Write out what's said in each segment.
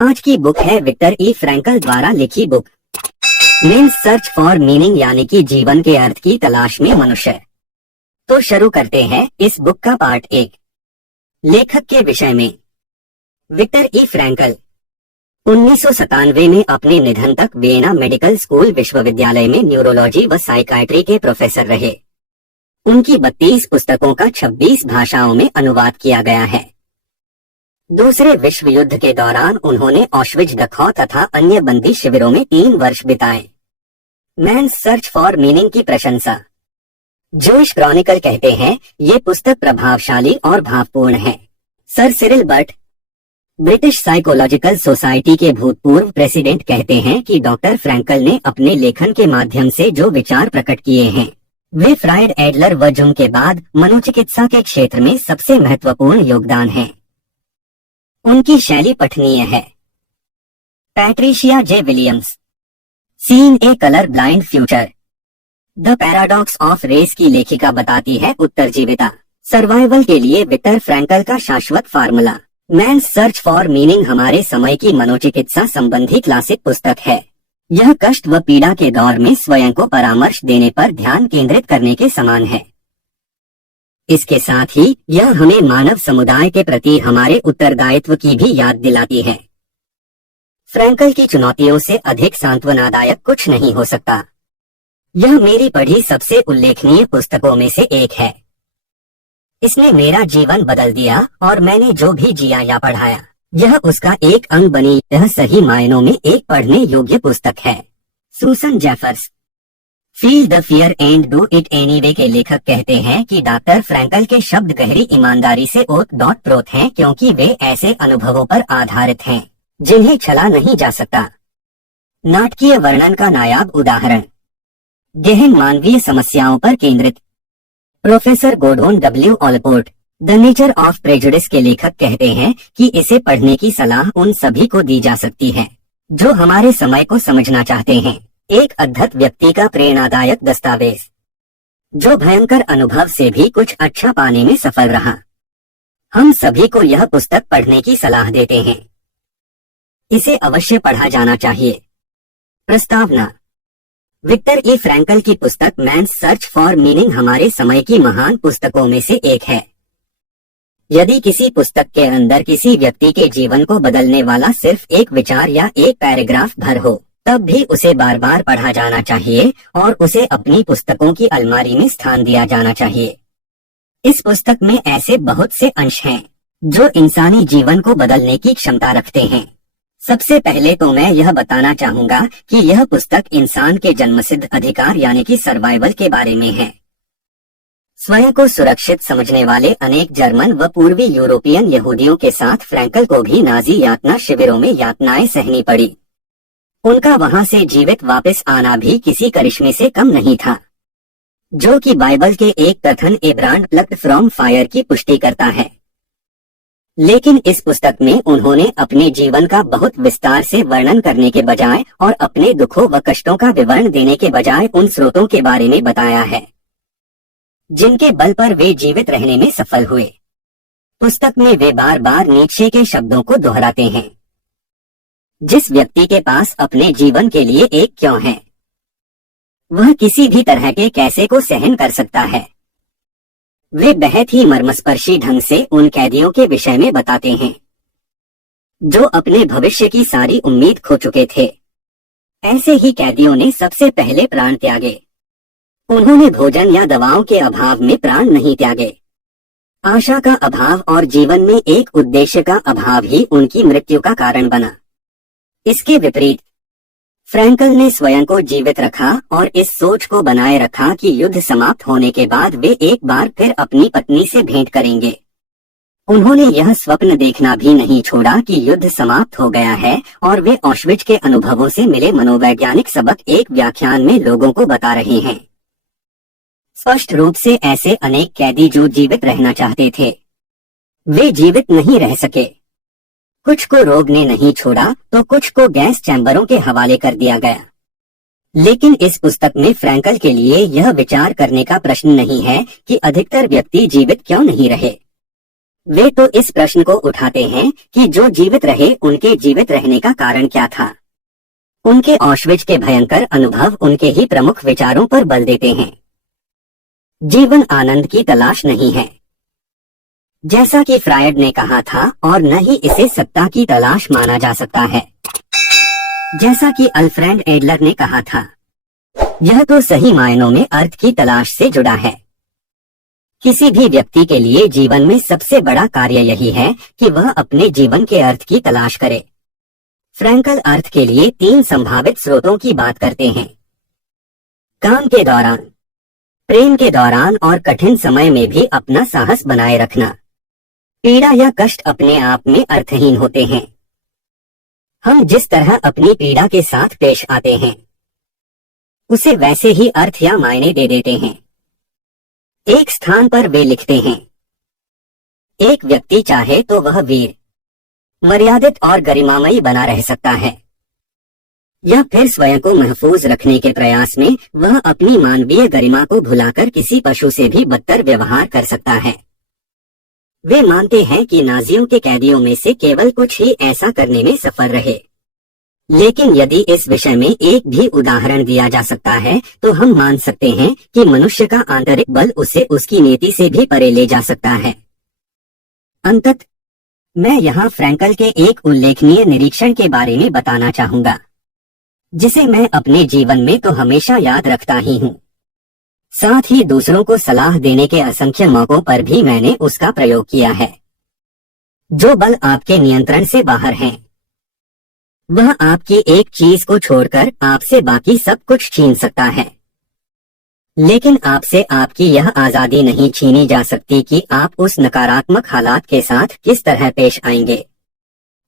आज की बुक है विक्टर ई फ्रैंकल द्वारा लिखी book man's search for meaning, यानी कि जीवन के अर्थ की तलाश में मनुष्य। तो शुरू करते हैं इस बुक का पार्ट 1। लेखक के विषय में। विक्टर ई फ्रैंकल 1997 में अपने निधन तक वियना मेडिकल स्कूल विश्वविद्यालय में न्यूरोलॉजी व साइकाइट्री के प्रोफेसर रहे। उनकी 32 पुस्तकों का 26 भाषाओं में अनुवाद किया गया है। दूसरे विश्व युद्ध के दौरान उन्होंने ऑश्विट्ज दखाउ तथा अन्य बंदी शिविरों में 3 वर्ष बिताए। मैंस सर्च फॉर मीनिंग की प्रशंसा। जूइश क्रॉनिकल कहते हैं, ये पुस्तक प्रभावशाली और भावपूर्ण है। Sir Cyril Burt, British psychological society के भूतपूर्व प्रेसिडेंट, कहते हैं कि डॉक्टर फ्रैंकल ने अपने लेखन के माध्यम से जो विचार प्रकट किए हैं वे फ्रायड, एडलर व जुंग के बाद मनोचिकित्सा के क्षेत्र में सबसे महत्वपूर्ण योगदान है। उनकी शैली पठनीय है। Patricia J Williams, seeing a colour blind future, the paradox of race की लेखिका बताती है उत्तरजीविता, सर्वाइवल के लिए विक्टर फ्रैंकल का शाश्वत formula. Man's search for meaning हमारे समय की मनोचिकित्सा संबंधी क्लासिक पुस्तक है। यह कष्ट व पीड़ा के दौर में स्वयं को परामर्श देने पर ध्यान केंद्रित करने के समान है। इसके साथ ही यह हमें मानव समुदाय के प्रति हमारे उत्तरदायित्व की भी याद दिलाती है। फ्रैंकल की चुनौतियों से अधिक सांत्वनादायक कुछ नहीं हो सकता। यह मेरी पढ़ी सबसे उल्लेखनीय पुस्तकों में से एक है। इसने मेरा जीवन बदल दिया और मैंने जो भी जिया या पढ़ाया यह उसका एक अंग बनी। यह सही मायनों में एक पढ़ने योग्य पुस्तक है। Susan Jeffers, feel the fear and do it anyway के लेखक कहते हैं कि डॉक्टर फ्रैंकल के शब्द गहरी ईमानदारी से ओतप्रोत हैं, क्योंकि वे ऐसे अनुभवों पर आधारित हैं जिन्हें छला नहीं जा सकता। नाटकीय वर्णन का नायाब उदाहरण, गहन मानवीय समस्याओं पर केंद्रित। Professor Gordon W Allport, the nature of prejudice के लेखक कहते हैं कि इसे पढ़ने की सलाह उन सभी को दी जा सकती है जो हमारे समय को समझना चाहते हैं। एक अद्भुत व्यक्ति का प्रेरणादायक दस्तावेज जो भयंकर अनुभव से भी कुछ अच्छा पाने में सफल रहा। हम सभी को यह पुस्तक पढ़ने की सलाह देते हैं। इसे अवश्य पढ़ा जाना चाहिए। प्रस्तावना। विक्टर ई फ्रैंकल की पुस्तक मैंस सर्च फॉर मीनिंग हमारे समय की महान पुस्तकों में से एक है। यदि किसी पुस्तक के अंदर किसी व्यक्ति के जीवन को बदलने वाला सिर्फ एक विचार या एक पैराग्राफ भर हो, तब भी उसे बार बार पढ़ा जाना चाहिए और उसे अपनी पुस्तकों की अलमारी में स्थान दिया जाना चाहिए। इस पुस्तक में ऐसे बहुत से अंश हैं जो इंसानी जीवन को बदलने की क्षमता रखते हैं। सबसे पहले तो मैं यह बताना चाहूंगा कि यह पुस्तक इंसान के जन्मसिद्ध अधिकार यानी कि सर्वाइवल के बारे में है। स्वयं को सुरक्षित समझने वाले अनेक जर्मन व पूर्वी यूरोपियन यहूदियों के साथ फ्रैंकल को भी नाजी यातना शिविरों में यातनाएं सहनी पड़ी। उनका वहां से जीवित वापस आना भी किसी करिश्मे से कम नहीं था, जो कि बाइबल के एक कथन ए ब्रांड प्लक्ड फ्रॉम फायर की पुष्टि करता है। लेकिन इस पुस्तक में उन्होंने अपने जीवन का बहुत विस्तार से वर्णन करने के बजाय और अपने दुखों व कष्टों का विवरण देने के बजाय उन स्रोतों के बारे में बताया है जिनके बल पर वे जीवित रहने में सफल हुए। पुस्तक में वे बार बार नीत्शे के शब्दों को दोहराते हैं, जिस व्यक्ति के पास अपने जीवन के लिए एक क्यों है, वह किसी भी तरह के कैसे को सहन कर सकता है। वे बहुत ही मर्मस्पर्शी ढंग से उन कैदियों के विषय में बताते हैं जो अपने भविष्य की सारी उम्मीद खो चुके थे। ऐसे ही कैदियों ने सबसे पहले प्राण त्यागे। उन्होंने भोजन या दवाओं के अभाव में प्राण नहीं त्यागे। आशा का अभाव और जीवन में एक उद्देश्य का अभाव ही उनकी मृत्यु का कारण बना। इसके विपरीत फ्रैंकल ने स्वयं को जीवित रखा और इस सोच को बनाए रखा कि युद्ध समाप्त होने के बाद वे एक बार फिर अपनी पत्नी से भेंट करेंगे। उन्होंने यह स्वप्न देखना भी नहीं छोड़ा कि युद्ध समाप्त हो गया है और वे ऑश्विट्ज के अनुभवों से मिले मनोवैज्ञानिक सबक एक व्याख्यान में लोगों को बता रहे हैं। स्पष्ट रूप से ऐसे अनेक कैदी जो जीवित रहना चाहते थे, वे जीवित नहीं रह सके। कुछ को रोग ने नहीं छोड़ा तो कुछ को गैस चैम्बरों के हवाले कर दिया गया। लेकिन इस पुस्तक में फ्रैंकल के लिए यह विचार करने का प्रश्न नहीं है कि अधिकतर व्यक्ति जीवित क्यों नहीं रहे। वे तो इस प्रश्न को उठाते हैं कि जो जीवित रहे उनके जीवित रहने का कारण क्या था। उनके ऑश्विच के भयंकर अनुभव उनके ही प्रमुख विचारों पर बल देते हैं। जीवन आनंद की तलाश नहीं है, जैसा कि फ्रायड ने कहा था, और न ही इसे सत्ता की तलाश माना जा सकता है, जैसा कि अल्फ्रेड एडलर ने कहा था। यह तो सही मायनों में अर्थ की तलाश से जुड़ा है। किसी भी व्यक्ति के लिए जीवन में सबसे बड़ा कार्य यही है कि वह अपने जीवन के अर्थ की तलाश करे। फ्रैंकल अर्थ के लिए 3 संभावित स्रोतों की बात करते हैं: काम के दौरान, प्रेम के दौरान और कठिन समय में भी अपना साहस बनाए रखना। पीड़ा या कष्ट अपने आप में अर्थहीन होते हैं। हम जिस तरह अपनी पीड़ा के साथ पेश आते हैं उसे वैसे ही अर्थ या मायने दे देते हैं। एक स्थान पर वे लिखते हैं, एक व्यक्ति चाहे तो वह वीर, मर्यादित और गरिमामयी बना रह सकता है, या फिर स्वयं को महफूज रखने के प्रयास में वह अपनी मानवीय गरिमा को भुलाकर किसी पशु से भी बदतर व्यवहार कर सकता है। वे मानते हैं कि नाजियों के कैदियों में से केवल कुछ ही ऐसा करने में सफल रहे। लेकिन यदि इस विषय में एक भी उदाहरण दिया जा सकता है तो हम मान सकते हैं कि मनुष्य का आंतरिक बल उसे उसकी नीति से भी परे ले जा सकता है। अंततः मैं यहाँ फ्रैंकल के एक उल्लेखनीय निरीक्षण के बारे में बताना चाहूंगा, जिसे मैं अपने जीवन में तो हमेशा याद रखता ही हूँ। साथ ही दूसरों को सलाह देने के असंख्य मौकों पर भी मैंने उसका प्रयोग किया है। जो बल आपके नियंत्रण से बाहर है, वह आपकी एक चीज को छोड़कर आपसे बाकी सब कुछ छीन सकता है, लेकिन आपसे आपकी यह आजादी नहीं छीनी जा सकती कि आप उस नकारात्मक हालात के साथ किस तरह पेश आएंगे।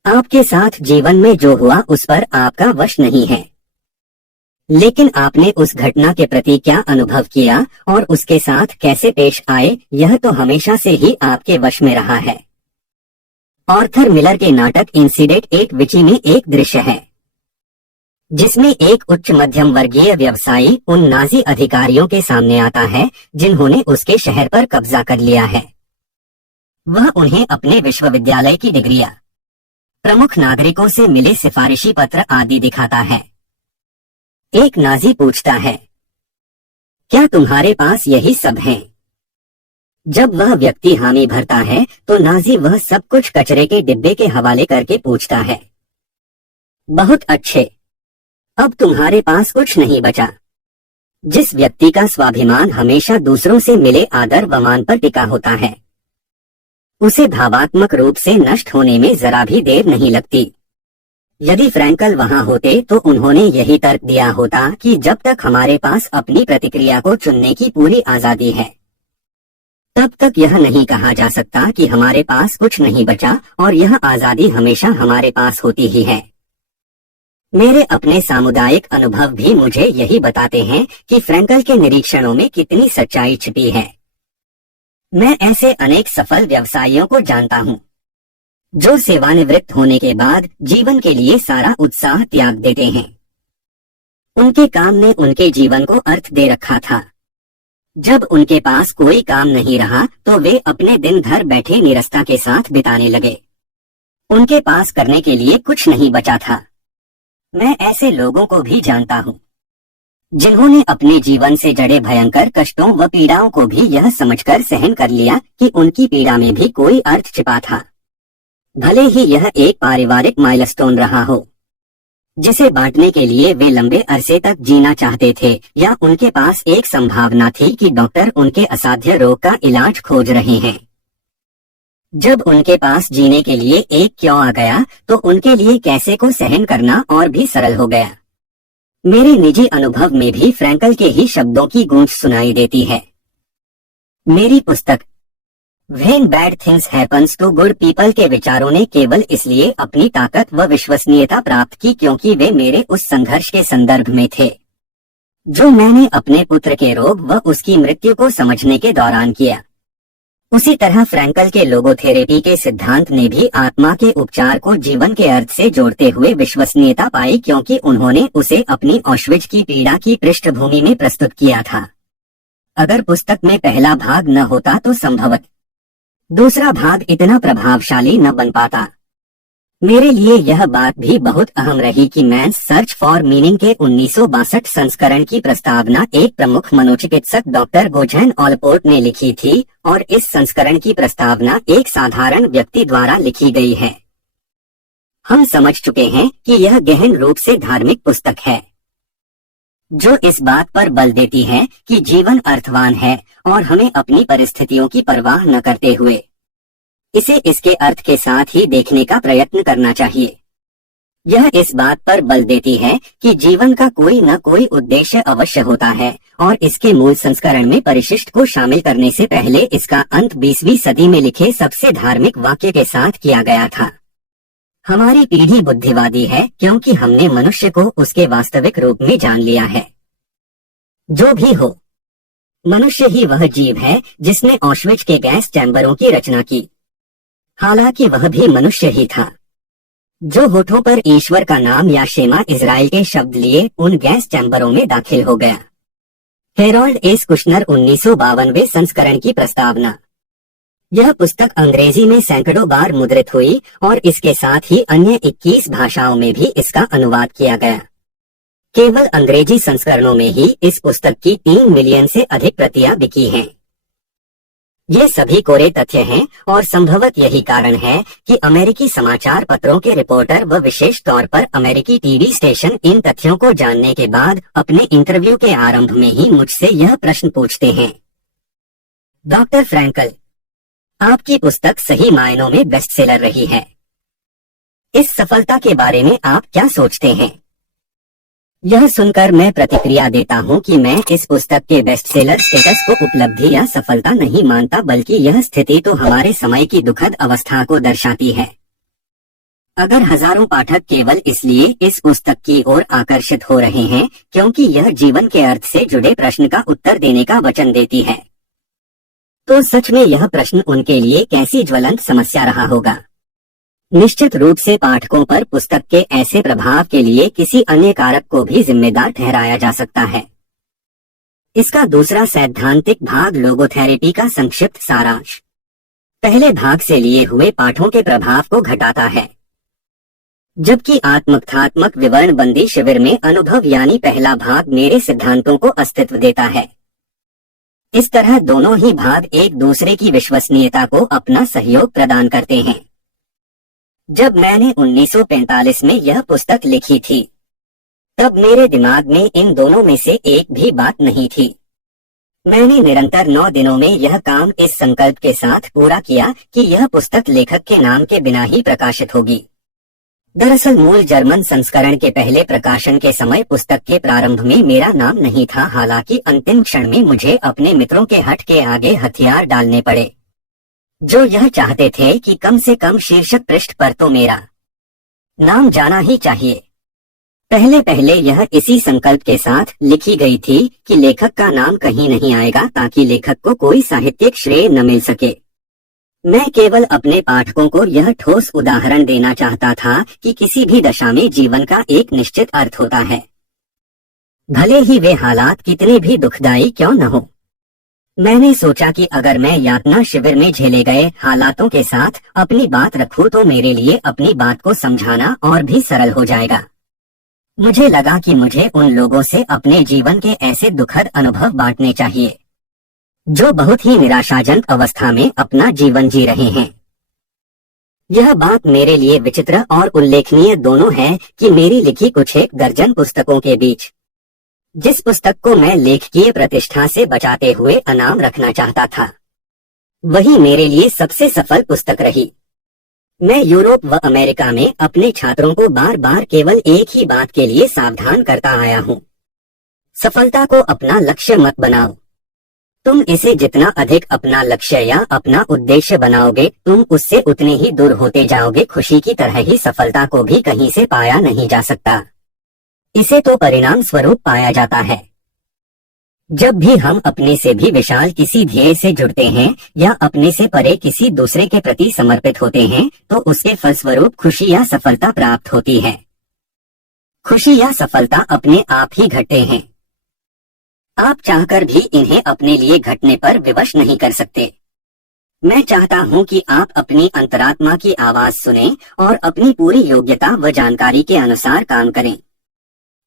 आपके साथ जीवन में जो हुआ उस पर आपका वश नहीं है, लेकिन आपने उस घटना के प्रति क्या अनुभव किया और उसके साथ कैसे पेश आए, यह तो हमेशा से ही आपके वश में रहा है। आर्थर मिलर के नाटक इंसिडेंट एक विची में एक दृश्य है जिसमें एक उच्च मध्यम वर्गीय व्यवसायी उन नाजी अधिकारियों के सामने आता है जिन्होंने उसके शहर पर कब्जा कर लिया है। वह उन्हें अपने विश्वविद्यालय की डिग्रियां, प्रमुख नागरिकों से मिले सिफारिशी पत्र आदि दिखाता है। एक नाजी पूछता है, क्या तुम्हारे पास यही सब है? जब वह व्यक्ति हामी भरता है तो नाजी वह सब कुछ कचरे के डिब्बे के हवाले करके पूछता है, बहुत अच्छे, अब तुम्हारे पास कुछ नहीं बचा। जिस व्यक्ति का स्वाभिमान हमेशा दूसरों से मिले आदर व मान पर टिका होता है, उसे भावात्मक रूप से नष्ट होने में जरा भी देर नहीं लगती। यदि फ्रैंकल वहां होते तो उन्होंने यही तर्क दिया होता कि जब तक हमारे पास अपनी प्रतिक्रिया को चुनने की पूरी आजादी है, तब तक यह नहीं कहा जा सकता कि हमारे पास कुछ नहीं बचा, और यह आजादी हमेशा हमारे पास होती ही है। मेरे अपने सामुदायिक अनुभव भी मुझे यही बताते हैं कि फ्रैंकल के निरीक्षणों में कितनी सच्चाई छिपी है। मैं ऐसे अनेक सफल व्यवसायियों को जानता हूँ जो सेवानिवृत्त होने के बाद जीवन के लिए सारा उत्साह त्याग देते हैं। उनके काम ने उनके जीवन को अर्थ दे रखा था। जब उनके पास कोई काम नहीं रहा तो वे अपने दिन घर बैठे निरस्ता के साथ बिताने लगे। उनके पास करने के लिए कुछ नहीं बचा था। मैं ऐसे लोगों को भी जानता हूँ जिन्होंने अपने जीवन से जड़े भयंकर कष्टों व पीड़ाओं को भी यह समझकर सहन कर लिया कि उनकी पीड़ा में भी कोई अर्थ छिपा था, भले ही यह एक पारिवारिक माइलस्टोन रहा हो जिसे बांटने के लिए वे लंबे अरसे तक जीना चाहते थे, या उनके पास एक संभावना थी कि डॉक्टर उनके असाध्य रोग का इलाज खोज रहे हैं। जब उनके पास जीने के लिए एक क्यों आ गया तो उनके लिए कैसे को सहन करना और भी सरल हो गया। मेरे निजी अनुभव में भी फ्रैंकल के ही शब्दों की गूंज सुनाई देती है। मेरी पुस्तक when bad things happens to good people के विचारों ने केवल इसलिए अपनी ताकत व विश्वसनीयता प्राप्त की क्योंकि वे मेरे उस संघर्ष के संदर्भ में थे जो मैंने अपने पुत्र के रोग व उसकी मृत्यु को समझने के दौरान किया। उसी तरह फ्रैंकल के लोगोथेरेपी के सिद्धांत ने भी आत्मा के उपचार को जीवन के अर्थ से जोड़ते हुए विश्वसनीयता पाई क्योंकि उन्होंने उसे अपनी ऑश्विच की पीड़ा की पृष्ठभूमि में प्रस्तुत किया था। अगर पुस्तक में पहला भाग न होता तो संभवतः दूसरा भाग इतना प्रभावशाली न बन पाता। मेरे लिए यह बात भी बहुत अहम रही कि मैंस सर्च फॉर मीनिंग के 1962 संस्करण की प्रस्तावना एक प्रमुख मनोचिकित्सक डॉक्टर गोजेन ऑलपोर्ट ने लिखी थी और इस संस्करण की प्रस्तावना एक साधारण व्यक्ति द्वारा लिखी गई है। हम समझ चुके हैं कि यह गहन रूप से धार्मिक पुस्तक है, जो इस बात पर बल देती है कि जीवन अर्थवान है और हमें अपनी परिस्थितियों की परवाह न करते हुए इसे इसके अर्थ के साथ ही देखने का प्रयत्न करना चाहिए। यह इस बात पर बल देती है कि जीवन का कोई न कोई उद्देश्य अवश्य होता है और इसके मूल संस्करण में परिशिष्ट को शामिल करने से पहले इसका अंत 20वीं सदी में लिखे सबसे धार्मिक वाक्य के साथ किया गया था। हमारी पीढ़ी बुद्धिवादी है क्योंकि हमने मनुष्य को उसके वास्तविक रूप में जान लिया है। जो भी हो, मनुष्य ही वह जीव है जिसने ऑश्विच के गैस चैम्बरों की रचना की। हालांकि वह भी मनुष्य ही था जो होठों पर ईश्वर का नाम या शेमा इज़राइल के शब्द लिए उन गैस चैम्बरों में दाखिल हो गया। हेरोल्ड एस कुशनर 1952वें संस्करण की प्रस्तावना। यह पुस्तक अंग्रेजी में सैकड़ों बार मुद्रित हुई और इसके साथ ही अन्य 21 भाषाओं में भी इसका अनुवाद किया गया। केवल अंग्रेजी संस्करणों में ही इस पुस्तक की 3 मिलियन से अधिक प्रतियां बिकी हैं। ये सभी कोरे तथ्य हैं और संभवत यही कारण है कि अमेरिकी समाचार पत्रों के रिपोर्टर व विशेष तौर पर अमेरिकी टीवी स्टेशन इन तथ्यों को जानने के बाद अपने इंटरव्यू के आरंभ में ही मुझसे यह प्रश्न पूछते हैं, डॉक्टर फ्रैंकल, आपकी पुस्तक सही मायनों में बेस्ट सेलर रही है। इस सफलता के बारे में आप क्या सोचते हैं? यह सुनकर मैं प्रतिक्रिया देता हूं कि मैं इस पुस्तक के बेस्ट सेलर स्टेटस को उपलब्धि या सफलता नहीं मानता, बल्कि यह स्थिति तो हमारे समय की दुखद अवस्था को दर्शाती है। अगर हजारों पाठक केवल इसलिए इस पुस्तक की ओर आकर्षित हो रहे हैं क्योंकि यह जीवन के अर्थ से जुड़े प्रश्न का उत्तर देने का वचन देती है, तो सच में यह प्रश्न उनके लिए कैसी ज्वलंत समस्या रहा होगा। निश्चित रूप से पाठकों पर पुस्तक के ऐसे प्रभाव के लिए किसी अन्य कारक को भी जिम्मेदार ठहराया जा सकता है। इसका दूसरा सैद्धांतिक भाग लोगोथेरेपी का संक्षिप्त सारांश पहले भाग से लिए हुए पाठों के प्रभाव को घटाता है, जबकि आत्मकथात्मक विवरणबंदी शिविर में अनुभव यानी पहला भाग मेरे सिद्धांतों को अस्तित्व देता है। इस तरह दोनों ही भाग एक दूसरे की विश्वसनीयता को अपना सहयोग प्रदान करते हैं। जब मैंने 1945 में यह पुस्तक लिखी थी, तब मेरे दिमाग में इन दोनों में से एक भी बात नहीं थी। मैंने निरंतर 9 दिनों में यह काम इस संकल्प के साथ पूरा किया कि यह पुस्तक लेखक के नाम के बिना ही प्रकाशित होगी। दरअसल मूल जर्मन संस्करण के पहले प्रकाशन के समय पुस्तक के प्रारंभ में मेरा नाम नहीं था, हालांकि अंतिम क्षण में मुझे अपने मित्रों के हट के आगे हथियार डालने पड़े, जो यह चाहते थे कि कम से कम शीर्षक पृष्ठ पर तो मेरा नाम जाना ही चाहिए। पहले पहले यह इसी संकल्प के साथ लिखी गई थी कि लेखक का नाम कहीं नहीं आएगा ताकि लेखक को कोई साहित्यिक श्रेय न मिल सके। मैं केवल अपने पाठकों को यह ठोस उदाहरण देना चाहता था कि किसी भी दशा में जीवन का एक निश्चित अर्थ होता है, भले ही वे हालात कितने भी दुखदायी क्यों न हो। मैंने सोचा कि अगर मैं यातना शिविर में झेले गए हालातों के साथ अपनी बात रखूं तो मेरे लिए अपनी बात को समझाना और भी सरल हो जाएगा। मुझे लगा कि मुझे उन लोगों से अपने जीवन के ऐसे दुखद अनुभव बांटने चाहिए जो बहुत ही निराशाजनक अवस्था में अपना जीवन जी रहे हैं। यह बात मेरे लिए विचित्र और उल्लेखनीय दोनों है कि मेरी लिखी कुछ 1 दर्जन पुस्तकों के बीच जिस पुस्तक को मैं लेखकीय प्रतिष्ठा से बचाते हुए अनाम रखना चाहता था, वही मेरे लिए सबसे सफल पुस्तक रही। मैं यूरोप व अमेरिका में अपने छात्रों को बार बार केवल एक ही बात के लिए सावधान करता आया हूँ, सफलता को अपना लक्ष्य मत बनाओ। तुम इसे जितना अधिक अपना लक्ष्य या अपना उद्देश्य बनाओगे, तुम उससे उतने ही दूर होते जाओगे। खुशी की तरह ही सफलता को भी कहीं से पाया नहीं जा सकता, इसे तो परिणाम स्वरूप पाया जाता है। जब भी हम अपने से भी विशाल किसी ध्येय से जुड़ते हैं या अपने से परे किसी दूसरे के प्रति समर्पित होते हैं, तो उसके फलस्वरूप खुशी या सफलता प्राप्त होती है। खुशी या सफलता अपने आप ही घटते हैं, आप चाहकर भी इन्हें अपने लिए घटने पर विवश नहीं कर सकते। मैं चाहता हूं कि आप अपनी अंतरात्मा की आवाज सुनें और अपनी पूरी योग्यता व जानकारी के अनुसार काम करें।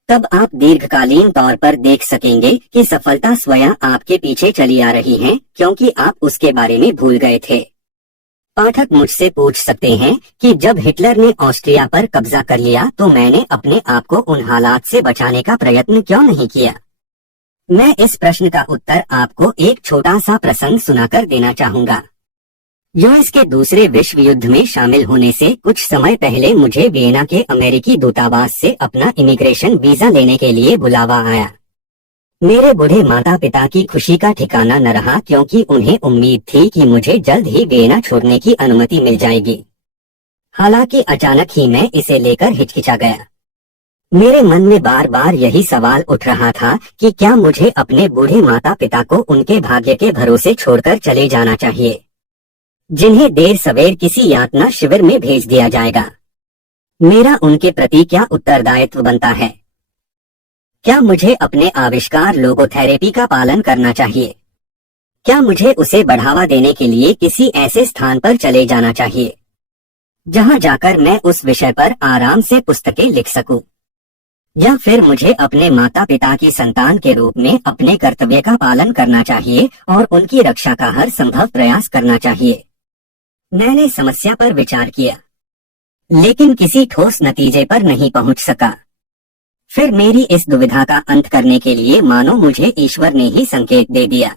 तब आप दीर्घकालीन तौर पर देख सकेंगे कि सफलता स्वयं आपके पीछे चली आ रही है, क्योंकि आप उसके बारे में भूल गए थे। पाठक मुझसे पूछ सकते हैं कि जब हिटलर ने ऑस्ट्रिया पर कब्जा कर लिया तो मैंने अपने आप को उन हालात से बचाने का प्रयत्न क्यों नहीं किया। मैं इस प्रश्न का उत्तर आपको एक छोटा सा प्रसंग सुनाकर देना चाहूंगा। यूएस के दूसरे विश्व युद्ध में शामिल होने से कुछ समय पहले मुझे वियना के अमेरिकी दूतावास से अपना इमिग्रेशन वीजा लेने के लिए बुलावा आया। मेरे बूढ़े माता पिता की खुशी का ठिकाना न रहा, क्योंकि उन्हें उम्मीद थी कि मुझे जल्द ही वियना छोड़ने की अनुमति मिल जाएगी। हालांकि अचानक ही मैं इसे लेकर हिचकिचा गया। मेरे मन में बार बार यही सवाल उठ रहा था कि क्या मुझे अपने बूढ़े माता पिता को उनके भाग्य के भरोसे छोड़कर चले जाना चाहिए, जिन्हें देर सवेर किसी यातना शिविर में भेज दिया जाएगा। मेरा उनके प्रति क्या उत्तरदायित्व बनता है? क्या मुझे अपने आविष्कार लोगोथेरेपी का पालन करना चाहिए? क्या मुझे उसे बढ़ावा देने के लिए किसी ऐसे स्थान पर चले जाना चाहिए जहां जाकर मैं उस विषय पर आराम से पुस्तकें लिख सकूं? या फिर मुझे अपने माता पिता की संतान के रूप में अपने कर्तव्य का पालन करना चाहिए और उनकी रक्षा का हर संभव प्रयास करना चाहिए? मैंने समस्या पर विचार किया, लेकिन किसी ठोस नतीजे पर नहीं पहुंच सका। फिर मेरी इस दुविधा का अंत करने के लिए मानो मुझे ईश्वर ने ही संकेत दे दिया।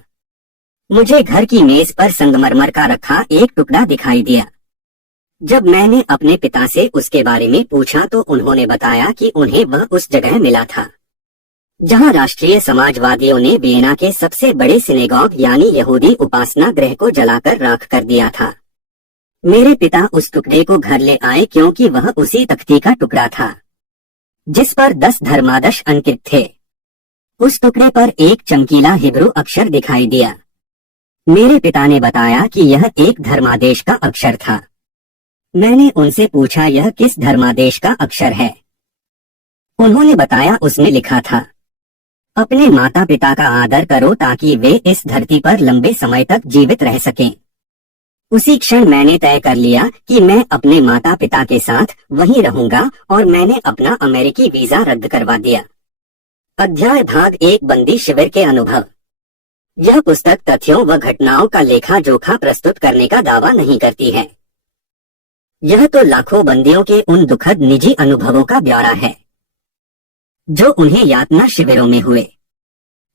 मुझे घर की मेज पर संगमरमर का रखा एक टुकड़ा दिखाई दिया। जब मैंने अपने पिता से उसके बारे में पूछा तो उन्होंने बताया कि उन्हें वह उस जगह मिला था जहां राष्ट्रीय समाजवादियों ने वियना के सबसे बड़े सिनेगॉग यानी यहूदी उपासना गृह को जलाकर राख कर दिया था। मेरे पिता उस टुकड़े को घर ले आए, क्योंकि वह उसी तख्ती का टुकड़ा था जिस पर 10 धर्मादर्श अंकित थे। उस टुकड़े पर एक चमकीला हिब्रू अक्षर दिखाई दिया। मेरे पिता ने बताया कि यह एक धर्मादेश का अक्षर था। मैंने उनसे पूछा, यह किस धर्मादेश का अक्षर है? उन्होंने बताया उसमें लिखा था, अपने माता पिता का आदर करो ताकि वे इस धरती पर लंबे समय तक जीवित रह सकें। उसी क्षण मैंने तय कर लिया कि मैं अपने माता पिता के साथ वहीं रहूंगा और मैंने अपना अमेरिकी वीजा रद्द करवा दिया। अध्याय भाग 1 बंदी शिविर के अनुभव। यह पुस्तक तथ्यों व घटनाओं का लेखा जोखा प्रस्तुत करने का दावा नहीं करती है। यह तो लाखों बंदियों के उन दुखद निजी अनुभवों का ब्यौरा है जो उन्हें यातना शिविरों में हुए।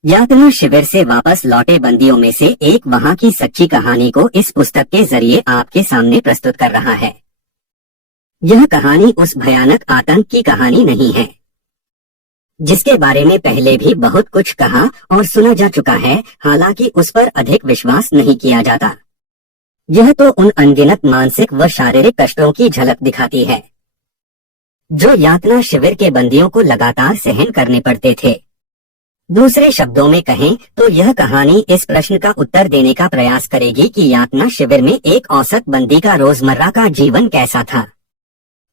यातना शिविर से वापस लौटे बंदियों में से एक वहां की सच्ची कहानी को इस पुस्तक के जरिए आपके सामने प्रस्तुत कर रहा है। यह कहानी उस भयानक आतंक की कहानी नहीं है जिसके बारे में पहले भी बहुत कुछ कहा और सुना जा चुका है, हालांकि उस पर अधिक विश्वास नहीं किया जाता। यह तो उन अनगिनत मानसिक व शारीरिक कष्टों की झलक दिखाती है जो यातना शिविर के बंदियों को लगातार सहन करने पड़ते थे। दूसरे शब्दों में कहें तो यह कहानी इस प्रश्न का उत्तर देने का प्रयास करेगी कि यातना शिविर में एक औसत बंदी का रोजमर्रा का जीवन कैसा था।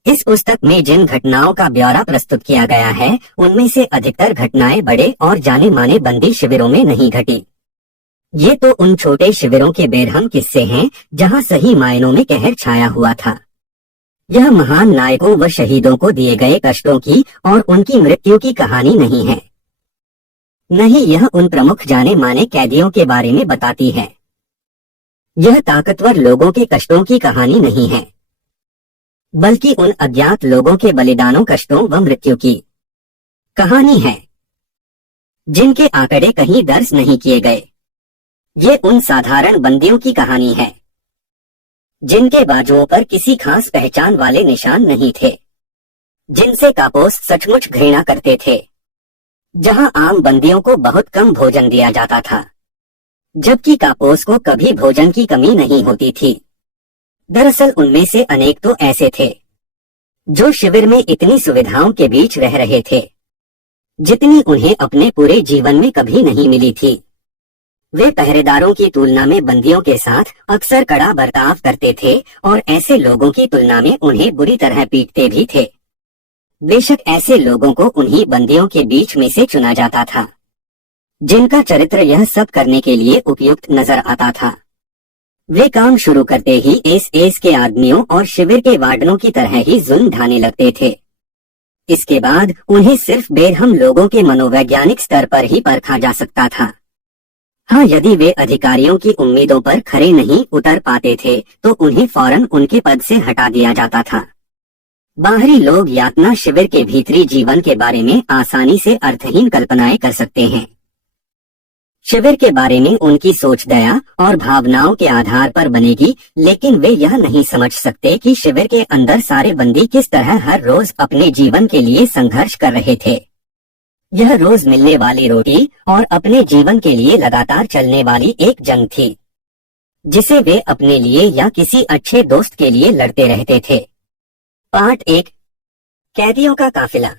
इस पुस्तक में जिन घटनाओं का ब्यौरा प्रस्तुत किया गया है, उनमें से अधिकतर घटनाएं बड़े और जाने माने बंदी शिविरों में नहीं घटी। ये तो उन छोटे शिविरों के बेरहम किस्से हैं जहां सही मायनों में कहर छाया हुआ था। यह महान नायकों व शहीदों को दिए गए कष्टों की और उनकी मृत्यु की कहानी नहीं है। नहीं, यह उन प्रमुख जाने माने कैदियों के बारे में बताती है। यह ताकतवर लोगों के कष्टों की कहानी नहीं है, बल्कि उन अज्ञात लोगों के बलिदानों, कष्टों व मृत्यु की कहानी है जिनके आंकड़े कहीं दर्ज नहीं किए गए। ये उन साधारण बंदियों की कहानी है जिनके बाजुओं पर किसी खास पहचान वाले निशान नहीं थे, जिनसे कापोस सचमुच घृणा करते थे, जहां आम बंदियों को बहुत कम भोजन दिया जाता था, जबकि कापोस को कभी भोजन की कमी नहीं होती थी। दरअसल उनमें से अनेक तो ऐसे थे जो शिविर में इतनी सुविधाओं के बीच रह रहे थे जितनी उन्हें अपने पूरे जीवन में कभी नहीं मिली थी। वे पहरेदारों की तुलना में बंदियों के साथ अक्सर कड़ा बर्ताव करते थे और ऐसे लोगों की तुलना में उन्हें बुरी तरह पीटते भी थे। बेशक ऐसे लोगों को उन्हीं बंदियों के बीच में से चुना जाता था जिनका चरित्र यह सब करने के लिए उपयुक्त नजर आता था। वे काम शुरू करते ही एस के आदमियों और शिविर के वार्डनों की तरह ही जुल्म ढाने लगते थे। इसके बाद उन्हें सिर्फ बेरहम लोगों के मनोवैज्ञानिक स्तर पर ही परखा जा सकता था। हाँ, यदि वे अधिकारियों की उम्मीदों पर खरे नहीं उतर पाते थे तो उन्हें फौरन उनके पद से हटा दिया जाता था। बाहरी लोग यातना शिविर के भीतरी जीवन के बारे में आसानी से अर्थहीन कल्पनाएं कर सकते हैं। शिविर के बारे में उनकी सोच दया और भावनाओं के आधार पर बनेगी, लेकिन वे यह नहीं समझ सकते कि शिविर के अंदर सारे बंदी किस तरह हर रोज अपने जीवन के लिए संघर्ष कर रहे थे। यह रोज मिलने वाली रोटी और अपने जीवन के लिए लगातार चलने वाली एक जंग थी, जिसे वे अपने लिए या किसी अच्छे दोस्त के लिए लड़ते रहते थे। पार्ट 1, कैदियों का काफिला।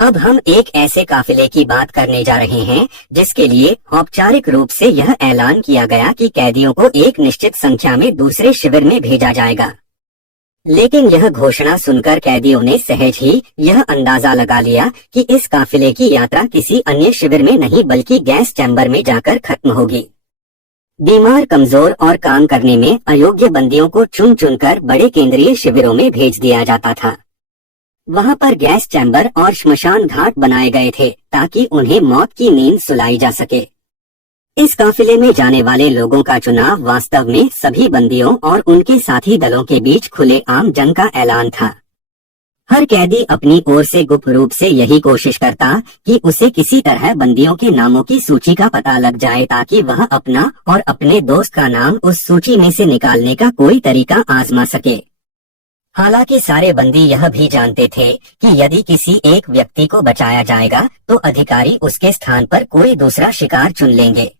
अब हम एक ऐसे काफिले की बात करने जा रहे हैं जिसके लिए औपचारिक रूप से यह ऐलान किया गया कि कैदियों को एक निश्चित संख्या में दूसरे शिविर में भेजा जाएगा। लेकिन यह घोषणा सुनकर कैदियों ने सहज ही यह अंदाजा लगा लिया कि इस काफिले की यात्रा किसी अन्य शिविर में नहीं बल्कि गैस चैम्बर में जाकर खत्म होगी। बीमार, कमजोर और काम करने में अयोग्य बंदियों को चुन चुनकर बड़े केंद्रीय शिविरों में भेज दिया जाता था। वहां पर गैस चैम्बर और श्मशान घाट बनाए गए थे ताकि उन्हें मौत की नींद सुलाई जा सके। इस काफिले में जाने वाले लोगों का चुनाव वास्तव में सभी बंदियों और उनके साथी दलों के बीच खुले आम जंग का ऐलान था। हर कैदी अपनी ओर से गुप्त रूप से यही कोशिश करता कि उसे किसी तरह बंदियों के नामों की सूची का पता लग जाए ताकि वह अपना और अपने दोस्त का नाम उस सूची में से निकालने का कोई तरीका आजमा सके। हालांकि सारे बंदी यह भी जानते थे कि यदि किसी एक व्यक्ति को बचाया जाएगा तो अधिकारी उसके स्थान पर कोई दूसरा शिकार चुन लेंगे।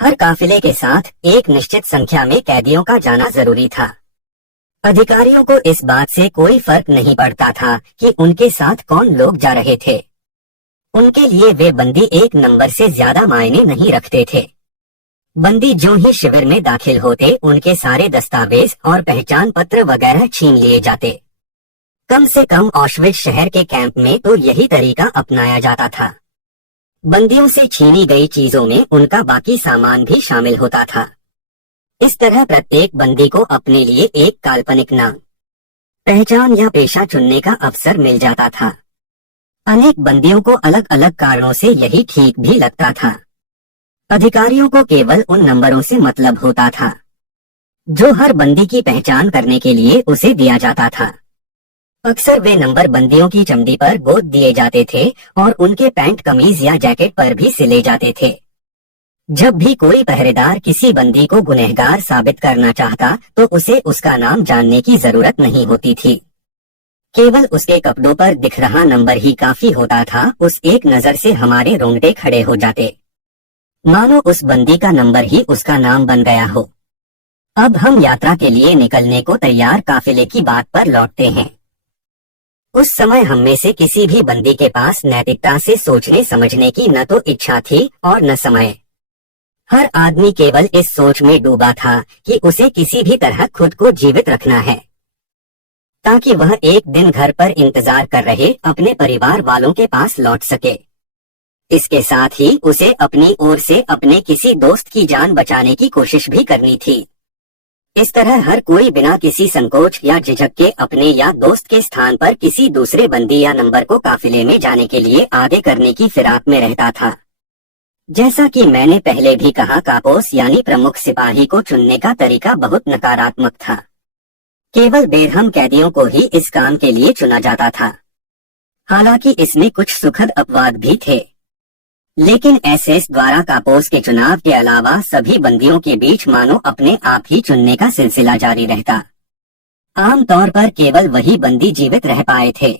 हर काफिले के साथ एक निश्चित संख्या में कैदियों का जाना जरूरी था। अधिकारियों को इस बात से कोई फर्क नहीं पड़ता था कि उनके साथ कौन लोग जा रहे थे। उनके लिए वे बंदी एक नंबर से ज्यादा मायने नहीं रखते थे। बंदी जो ही शिविर में दाखिल होते उनके सारे दस्तावेज और पहचान पत्र वगैरह छीन लिए जाते। कम से कम ऑश्विट्ज शहर के कैंप में तो यही तरीका अपनाया जाता था। बंदियों से छीनी गई चीजों में उनका बाकी सामान भी शामिल होता था। इस तरह प्रत्येक बंदी को अपने लिए एक काल्पनिक नाम, पहचान या पेशा चुनने का अवसर मिल जाता था। अनेक बंदियों को अलग अलग कारणों से यही ठीक भी लगता था। अधिकारियों को केवल उन नंबरों से मतलब होता था जो हर बंदी की पहचान करने के लिए उसे दिया जाता था। अक्सर वे नंबर बंदियों की चमड़ी पर गोद दिए जाते थे और उनके पैंट, कमीज या जैकेट पर भी सिले जाते थे। जब भी कोई पहरेदार किसी बंदी को गुनहगार साबित करना चाहता तो उसे उसका नाम जानने की जरूरत नहीं होती थी। केवल उसके कपड़ों पर दिख रहा नंबर ही काफी होता था। उस एक नजर से हमारे रोंगटे खड़े हो जाते, मानो उस बंदी का नंबर ही उसका नाम बन गया हो। अब हम यात्रा के लिए निकलने को तैयार काफिले की बात पर लौटते हैं। उस समय हम में से किसी भी बंदी के पास नैतिकता से सोचने समझने की न तो इच्छा थी और न समय। हर आदमी केवल इस सोच में डूबा था कि उसे किसी भी तरह खुद को जीवित रखना है ताकि वह एक दिन घर पर इंतजार कर रहे अपने परिवार वालों के पास लौट सके। इसके साथ ही उसे अपनी ओर से अपने किसी दोस्त की जान बचाने की कोशिश भी करनी थी। इस तरह हर कोई बिना किसी संकोच या झिझक के अपने या दोस्त के स्थान पर किसी दूसरे बंदी या नंबर को काफिले में जाने के लिए आगे करने की फिराक में रहता था। जैसा कि मैंने पहले भी कहा, कापोस यानी प्रमुख सिपाही को चुनने का तरीका बहुत नकारात्मक था। केवल बेरहम कैदियों को ही इस काम के लिए चुना जाता था। हालांकि इसमें कुछ सुखद अपवाद भी थे, लेकिन एसएस द्वारा कापोस के चुनाव के अलावा सभी बंदियों के बीच मानो अपने आप ही चुनने का सिलसिला जारी रहता। आमतौर पर केवल वही बंदी जीवित रह पाए थे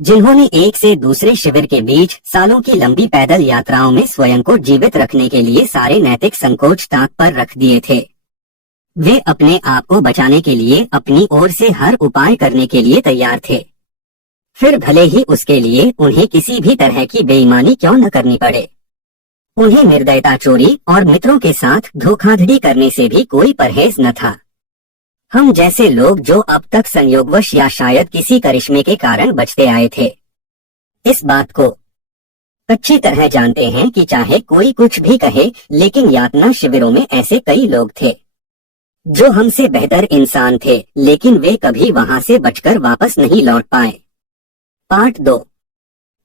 जिन्होंने एक से दूसरे शिविर के बीच सालों की लंबी पैदल यात्राओं में स्वयं को जीवित रखने के लिए सारे नैतिक संकोच ताक पर रख दिए थे। वे अपने आप को बचाने के लिए अपनी ओर से हर उपाय करने के लिए तैयार थे, फिर भले ही उसके लिए उन्हें किसी भी तरह की बेईमानी क्यों न करनी पड़े। उन्हें निर्दयता, चोरी और मित्रों के साथ धोखाधड़ी करने से भी कोई परहेज न था। हम जैसे लोग जो अब तक संयोगवश या शायद किसी करिश्मे के कारण बचते आए थे, इस बात को अच्छी तरह जानते हैं कि चाहे कोई कुछ भी कहे, लेकिन यातना शिविरों में ऐसे कई लोग थे जो हमसे बेहतर इंसान थे, लेकिन वे कभी वहां से बचकर वापस नहीं लौट पाए। पार्ट 2,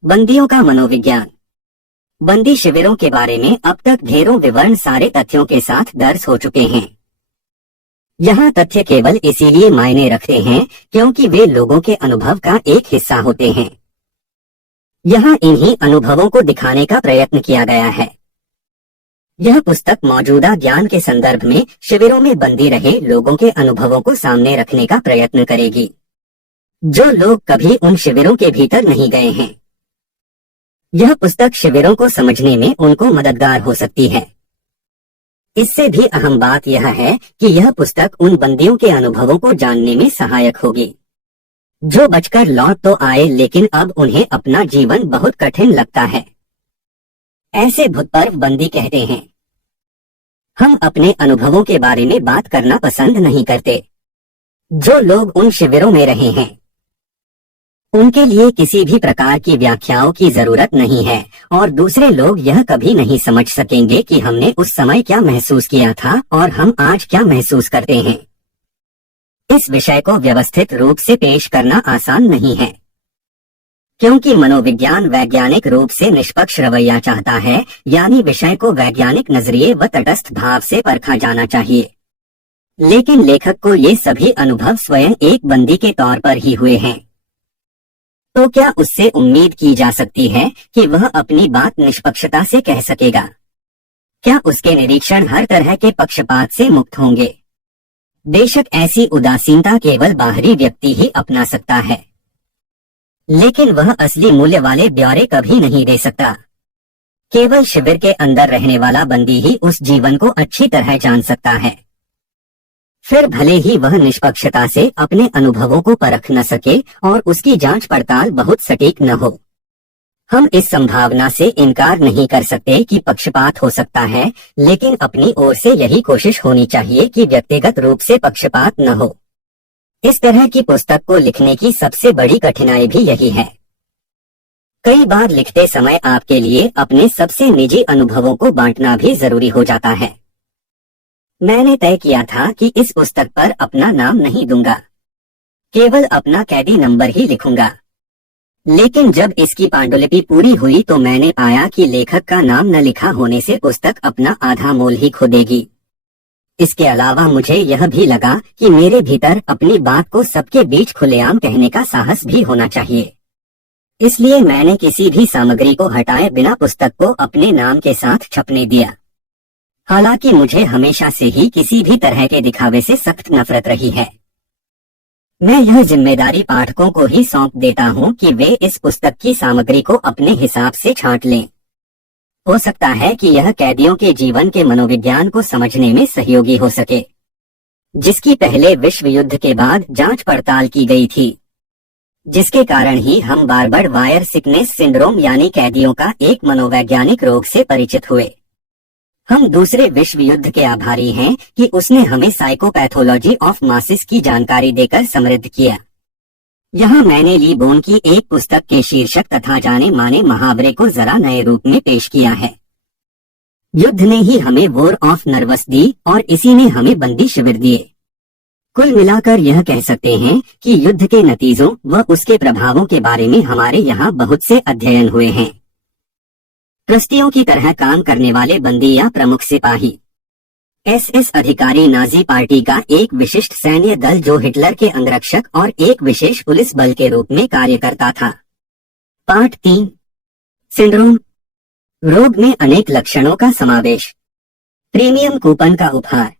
बंदियों का मनोविज्ञान। बंदी शिविरों के बारे में अब तक ढेरों विवरण सारे तथ्यों के साथ दर्ज हो चुके हैं। यहाँ तथ्य केवल इसीलिए मायने रखते हैं क्योंकि वे लोगों के अनुभव का एक हिस्सा होते हैं। यहाँ इन्हीं अनुभवों को दिखाने का प्रयत्न किया गया है। यह पुस्तक मौजूदा ज्ञान के संदर्भ में शिविरों में बंदी रहे लोगों के अनुभवों को सामने रखने का प्रयत्न करेगी, जो लोग कभी उन शिविरों के भीतर नहीं गए हैं। यह पुस्तक शिविरों को समझने में उनको मददगार हो सकती है। इससे भी अहम बात यह है कि यह पुस्तक उन बंदियों के अनुभवों को जानने में सहायक होगी, जो बचकर लौट तो आए लेकिन अब उन्हें अपना जीवन बहुत कठिन लगता है। ऐसे भूतपूर्व बंदी कहते हैं, हम अपने अनुभवों के बारे में बात करना पसंद नहीं करते। जो लोग उन शिविरों में रहे हैं, उनके लिए किसी भी प्रकार की व्याख्याओं की जरूरत नहीं है और दूसरे लोग यह कभी नहीं समझ सकेंगे कि हमने उस समय क्या महसूस किया था और हम आज क्या महसूस करते हैं। इस विषय को व्यवस्थित रूप से पेश करना आसान नहीं है, क्योंकि मनोविज्ञान वैज्ञानिक रूप से निष्पक्ष रवैया चाहता है, यानी विषय को वैज्ञानिक नजरिए व तटस्थ भाव से परखा जाना चाहिए। लेकिन लेखक को ये सभी अनुभव स्वयं एक बंदी के तौर पर ही हुए हैं, तो क्या उससे उम्मीद की जा सकती है कि वह अपनी बात निष्पक्षता से कह सकेगा? क्या उसके निरीक्षण हर तरह के पक्षपात से मुक्त होंगे? बेशक ऐसी उदासीनता केवल बाहरी व्यक्ति ही अपना सकता है, लेकिन वह असली मूल्य वाले ब्यौरे कभी नहीं दे सकता। केवल शिविर के अंदर रहने वाला बंदी ही उस जीवन को अच्छी तरह जान सकता है। फिर भले ही वह निष्पक्षता से अपने अनुभवों को परख न सके और उसकी जांच पड़ताल बहुत सटीक न हो। हम इस संभावना से इनकार नहीं कर सकते कि पक्षपात हो सकता है, लेकिन अपनी ओर से यही कोशिश होनी चाहिए कि व्यक्तिगत रूप से पक्षपात न हो। इस तरह की पुस्तक को लिखने की सबसे बड़ी कठिनाई भी यही है। कई बार लिखते समय आपके लिए अपने सबसे निजी अनुभवों को बांटना भी जरूरी हो जाता है। मैंने तय किया था कि इस पुस्तक पर अपना नाम नहीं दूंगा, केवल अपना कैदी नंबर ही लिखूंगा। लेकिन जब इसकी पांडुलिपि पूरी हुई तो मैंने पाया कि लेखक का नाम न लिखा होने से पुस्तक अपना आधा मोल ही खो देगी। इसके अलावा मुझे यह भी लगा कि मेरे भीतर अपनी बात को सबके बीच खुलेआम कहने का साहस भी होना चाहिए। इसलिए मैंने किसी भी सामग्री को हटाए बिना पुस्तक को अपने नाम के साथ छपने दिया। हालांकि मुझे हमेशा से ही किसी भी तरह के दिखावे से सख्त नफरत रही है। मैं यह जिम्मेदारी पाठकों को ही सौंप देता हूं कि वे इस पुस्तक की सामग्री को अपने हिसाब से छांट लें। हो सकता है कि यह कैदियों के जीवन के मनोविज्ञान को समझने में सहयोगी हो सके, जिसकी पहले विश्व युद्ध के बाद जांच पड़ताल की गई थी, जिसके कारण ही हम बार्बर्ड वायर सिकनेस सिंड्रोम यानी कैदियों का एक मनोवैज्ञानिक रोग से परिचित हुए। हम दूसरे विश्व युद्ध के आभारी हैं कि उसने हमें साइकोपैथोलॉजी ऑफ मासेस की जानकारी देकर समृद्ध किया। यहाँ मैंने ली बोन की एक पुस्तक के शीर्षक तथा जाने माने मुहावरे को जरा नए रूप में पेश किया है। युद्ध ने ही हमें वॉर ऑफ नर्वस दी और इसी ने हमें बंदी शिविर दिए। कुल मिलाकर यह कह सकते हैं कि युद्ध के नतीजों व उसके प्रभावों के बारे में हमारे यहाँ बहुत से अध्ययन हुए हैं। ट्रस्टियों की तरह काम करने वाले बंदी या प्रमुख सिपाही, एसएस अधिकारी, नाजी पार्टी का एक विशिष्ट सैन्य दल जो हिटलर के अंगरक्षक और एक विशेष पुलिस बल के रूप में कार्य करता था। Part 3, syndrome. रोग में अनेक लक्षणों का समावेश। प्रीमियम कूपन का उपहार।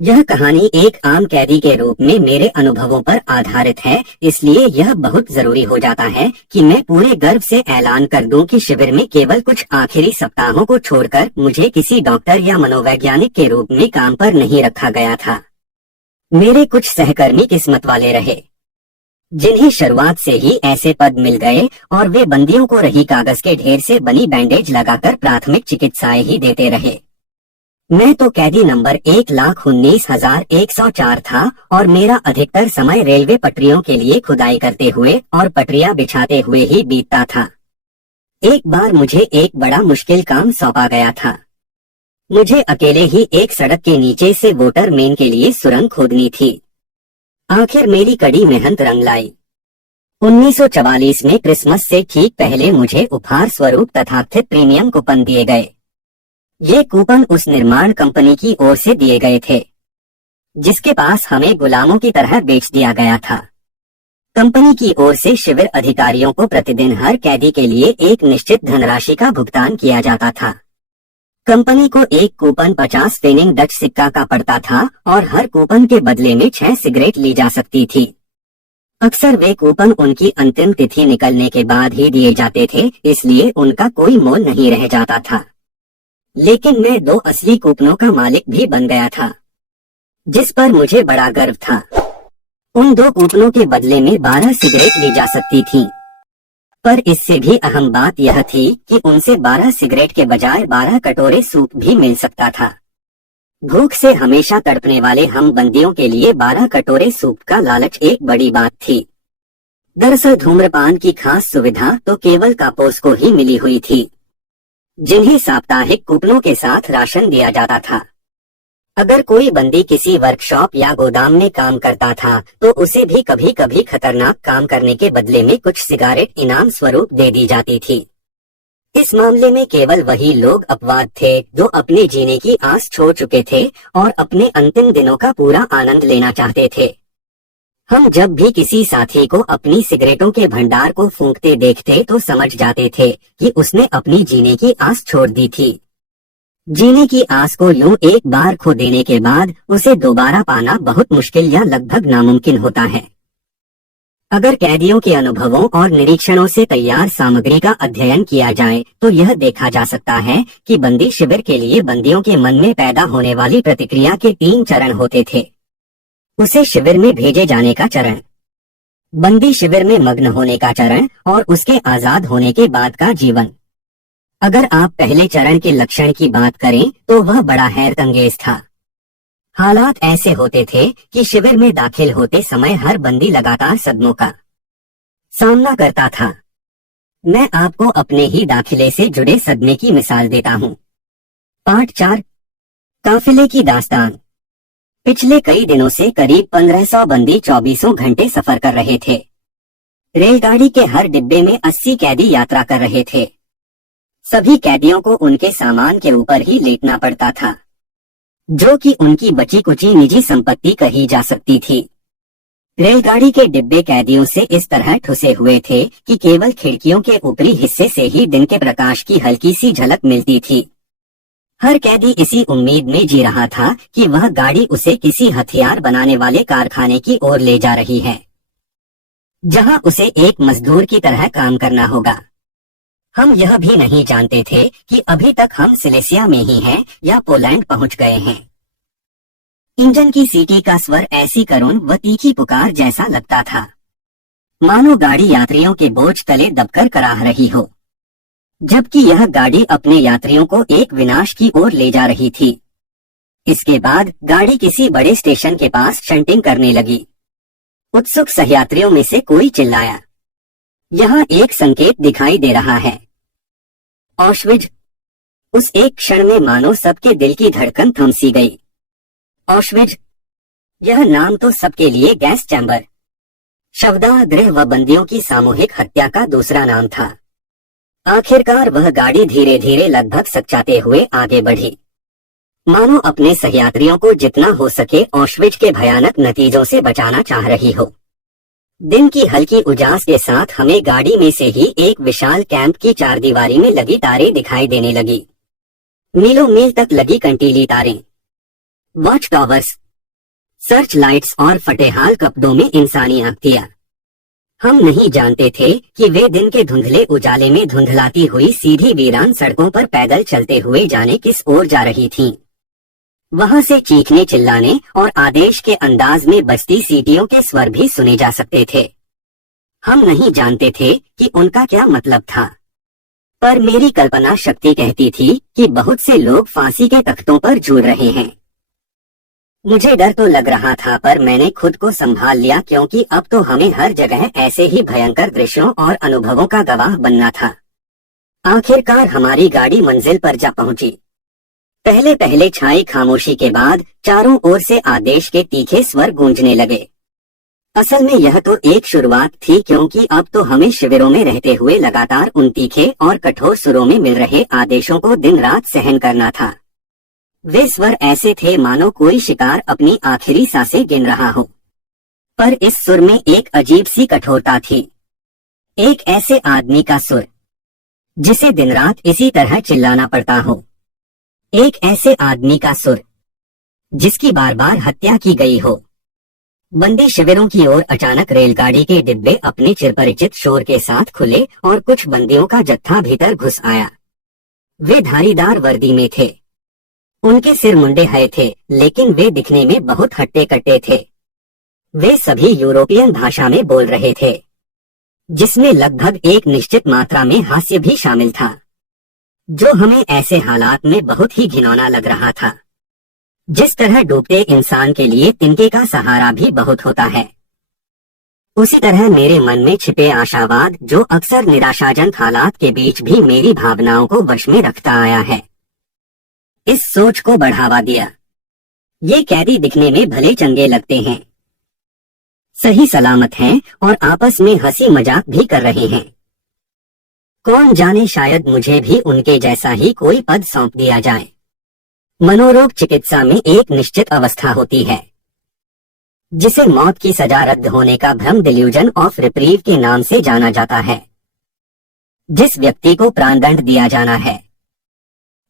यह कहानी एक आम कैदी के रूप में मेरे अनुभवों पर आधारित है, इसलिए यह बहुत जरूरी हो जाता है कि मैं पूरे गर्व से ऐलान कर दूं कि शिविर में केवल कुछ आखिरी सप्ताहों को छोड़कर मुझे किसी डॉक्टर या मनोवैज्ञानिक के रूप में काम पर नहीं रखा गया था। मेरे कुछ सहकर्मी किस्मत वाले रहे, जिन्हें शुरुआत से ही ऐसे पद मिल गए और वे बंदियों को रही कागज के ढेर से बनी बैंडेज लगाकर प्राथमिक चिकित्साएं ही देते रहे। मैं तो कैदी नंबर 1,19,104 था और मेरा अधिकतर समय रेलवे पटरियों के लिए खुदाई करते हुए और पटरियां बिछाते हुए ही बीतता था। एक बार मुझे एक बड़ा मुश्किल काम सौंपा गया था। मुझे अकेले ही एक सड़क के नीचे से वोटर मेन के लिए सुरंग खोदनी थी। आखिर मेरी कड़ी मेहनत रंग लाई। 1944 में क्रिसमस से ठीक पहले मुझे उपहार स्वरूप तथाकथित प्रीमियम कूपन दिए गए। ये कूपन उस निर्माण कंपनी की ओर से दिए गए थे जिसके पास हमें गुलामों की तरह बेच दिया गया था। कंपनी की ओर से शिविर अधिकारियों को प्रतिदिन हर कैदी के लिए एक निश्चित धनराशि का भुगतान किया जाता था। कंपनी को एक कूपन 50 फेनिंग डच सिक्का का पड़ता था और हर कूपन के बदले में 6 सिगरेट ली जा सकती थी। अक्सर वे कूपन उनकी अंतिम तिथि निकलने के बाद ही दिए जाते थे, इसलिए उनका कोई मोल नहीं रह जाता था। लेकिन मैं 2 असली कूपनों का मालिक भी बन गया था जिस पर मुझे बड़ा गर्व था। उन 2 कूपनों के बदले में 12 सिगरेट ली जा सकती थी, पर इससे भी अहम बात यह थी कि उनसे 12 सिगरेट के बजाय 12 कटोरे सूप भी मिल सकता था। भूख से हमेशा तड़पने वाले हम बंदियों के लिए 12 कटोरे सूप का लालच एक बड़ी बात थी। दरअसल धूम्रपान की खास सुविधा तो केवल कापोस को ही मिली हुई थी, जिन्हें साप्ताहिक कूपनों के साथ राशन दिया जाता था। अगर कोई बंदी किसी वर्कशॉप या गोदाम में काम करता था तो उसे भी कभी कभी खतरनाक काम करने के बदले में कुछ सिगारेट इनाम स्वरूप दे दी जाती थी। इस मामले में केवल वही लोग अपवाद थे जो अपने जीने की आस छोड़ चुके थे और अपने अंतिम दिनों का पूरा आनंद लेना चाहते थे। हम जब भी किसी साथी को अपनी सिगरेटों के भंडार को फूंकते देखते तो समझ जाते थे कि उसने अपनी जीने की आस छोड़ दी थी। जीने की आस को यूं एक बार खो देने के बाद उसे दोबारा पाना बहुत मुश्किल या लगभग नामुमकिन होता है। अगर कैदियों के अनुभवों और निरीक्षणों से तैयार सामग्री का अध्ययन किया जाए तो यह देखा जा सकता है कि बंदी शिविर के लिए बंदियों के मन में पैदा होने वाली प्रतिक्रिया के 3 चरण होते थे। उसे शिविर में भेजे जाने का चरण, बंदी शिविर में मग्न होने का चरण और उसके आजाद होने के बाद का जीवन। अगर आप पहले चरण के लक्षण की बात करें तो वह बड़ा हैरतअंगेज था। हालात ऐसे होते थे कि शिविर में दाखिल होते समय हर बंदी लगातार सदमों का सामना करता था। मैं आपको अपने ही दाखिले से जुड़े सदमे की मिसाल देता हूँ। पार्ट 4, काफिले की दास्तान। पिछले कई दिनों से करीब 1500 बंदी 24 घंटे सफर कर रहे थे। रेलगाड़ी के हर डिब्बे में 80 कैदी यात्रा कर रहे थे। सभी कैदियों को उनके सामान के ऊपर ही लेटना पड़ता था, जो कि उनकी बची कुची निजी संपत्ति कही जा सकती थी। रेलगाड़ी के डिब्बे कैदियों से इस तरह ठुसे हुए थे कि केवल खिड़कियों के ऊपरी हिस्से से ही दिन के प्रकाश की हल्की सी झलक मिलती थी। हर कैदी इसी उम्मीद में जी रहा था कि वह गाड़ी उसे किसी हथियार बनाने वाले कारखाने की ओर ले जा रही है, जहां उसे एक मजदूर की तरह काम करना होगा। हम यह भी नहीं जानते थे कि अभी तक हम सिलेसिया में ही हैं या पोलैंड पहुंच गए हैं। इंजन की सीटी का स्वर ऐसी करुण व तीखी पुकार जैसा लगता था, मानो गाड़ी यात्रियों के बोझ तले दबकर कराह रही हो, जबकि यह गाड़ी अपने यात्रियों को एक विनाश की ओर ले जा रही थी। इसके बाद गाड़ी किसी बड़े स्टेशन के पास शंटिंग करने लगी। उत्सुक सहयात्रियों में से कोई चिल्लाया, यहाँ एक संकेत दिखाई दे रहा है, ऑश्विज। उस एक क्षण में मानो सबके दिल की धड़कन थम सी गई। ऑश्विज, यह नाम तो सबके लिए गैस चैम्बर, शवदाह गृह व बंदियों की सामूहिक हत्या का दूसरा नाम था। आखिरकार वह गाड़ी धीरे धीरे लगभग सचाते हुए आगे बढ़ी, मानो अपने सहयात्रियों को जितना हो सके ऑश्विज के भयानक नतीजों से बचाना चाह रही हो। दिन की हल्की उजास के साथ हमें गाड़ी में से ही एक विशाल कैंप की चारदीवारी में लगी तारें दिखाई देने लगी। मीलों मील तक लगी कंटीली तारें, वॉच टावर्स, सर्च लाइट्स और फटेहाल कपड़ों में इंसानी आंखियां। हम नहीं जानते थे कि वे दिन के धुंधले उजाले में धुंधलाती हुई सीधी वीरान सड़कों पर पैदल चलते हुए जाने किस ओर जा रही थीं। वहां से चीखने चिल्लाने और आदेश के अंदाज में बजती सीटियों के स्वर भी सुने जा सकते थे। हम नहीं जानते थे कि उनका क्या मतलब था, पर मेरी कल्पना शक्ति कहती थी कि बहुत से लोग फांसी के तख्तों पर झूल रहे हैं। मुझे डर तो लग रहा था, पर मैंने खुद को संभाल लिया, क्योंकि अब तो हमें हर जगह ऐसे ही भयंकर दृश्यों और अनुभवों का गवाह बनना था। आखिरकार हमारी गाड़ी मंजिल पर जा पहुंची। पहले पहले छाई खामोशी के बाद चारों ओर से आदेश के तीखे स्वर गूंजने लगे। असल में यह तो एक शुरुआत थी, क्योंकि अब तो हमें शिविरों में रहते हुए लगातार उन तीखे और कठोर सुरों में मिल रहे आदेशों को दिन रात सहन करना था। वे स्वर ऐसे थे मानो कोई शिकार अपनी आखिरी सांसें गिन रहा हो। पर इस सुर में एक अजीब सी कठोरता थी। एक ऐसे आदमी का सुर जिसे दिन रात इसी तरह चिल्लाना पड़ता हो। एक ऐसे आदमी का सुर जिसकी बार बार हत्या की गई हो। बंदी शिविरों की ओर अचानक रेलगाड़ी के डिब्बे अपने चिरपरिचित शोर के साथ खुले और कुछ बंदियों का जत्था भीतर घुस आया। वे धारीदार वर्दी में थे। उनके सिर मुंडे हए थे, लेकिन वे दिखने में बहुत हट्टे कट्टे थे। वे सभी यूरोपियन भाषा में बोल रहे थे, जिसमें लगभग एक निश्चित मात्रा में हास्य भी शामिल था, जो हमें ऐसे हालात में बहुत ही घिनौना लग रहा था। जिस तरह डूबते इंसान के लिए तिनके का सहारा भी बहुत होता है, उसी तरह मेरे मन में छिपे आशावाद, जो अक्सर निराशाजनक हालात के बीच भी मेरी भावनाओं को वश में रखता आया है, इस सोच को बढ़ावा दिया। ये कैदी दिखने में भले चंगे लगते हैं, सही सलामत हैं और आपस में हंसी मजाक भी कर रहे हैं। कौन जाने, शायद मुझे भी उनके जैसा ही कोई पद सौंप दिया जाए। मनोरोग चिकित्सा में एक निश्चित अवस्था होती है, जिसे मौत की सजा रद्द होने का भ्रम, डिल्यूजन ऑफ रिप्रीव के नाम से जाना जाता है। जिस व्यक्ति को प्राणदंड दिया जाना है,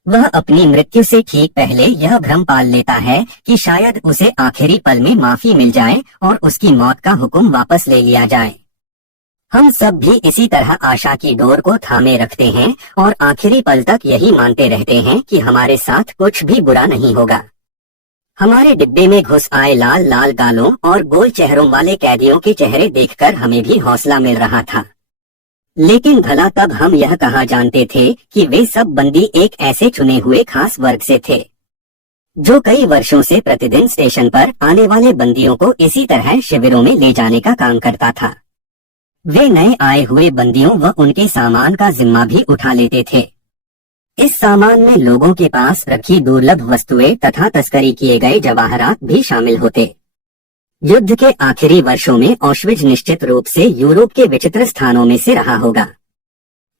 वह अपनी मृत्यु से ठीक पहले यह भ्रम पाल लेता है कि शायद उसे आखिरी पल में माफी मिल जाए और उसकी मौत का हुक्म वापस ले लिया जाए। हम सब भी इसी तरह आशा की डोर को थामे रखते हैं और आखिरी पल तक यही मानते रहते हैं कि हमारे साथ कुछ भी बुरा नहीं होगा। हमारे डिब्बे में घुस आए लाल लाल गालों और गोल चेहरों वाले कैदियों के चेहरे देखकर हमें भी हौसला मिल रहा था। लेकिन भला तब हम यह कहाँ जानते थे कि वे सब बंदी एक ऐसे चुने हुए खास वर्ग से थे, जो कई वर्षों से प्रतिदिन स्टेशन पर आने वाले बंदियों को इसी तरह शिविरों में ले जाने का काम करता था। वे नए आए हुए बंदियों व उनके सामान का जिम्मा भी उठा लेते थे। इस सामान में लोगों के पास रखी दुर्लभ वस्तुएं तथा तस्करी किए गए जवाहरात भी शामिल होते। युद्ध के आखिरी वर्षों में ऑश्विट्ज निश्चित रूप से यूरोप के विचित्र स्थानों में से रहा होगा।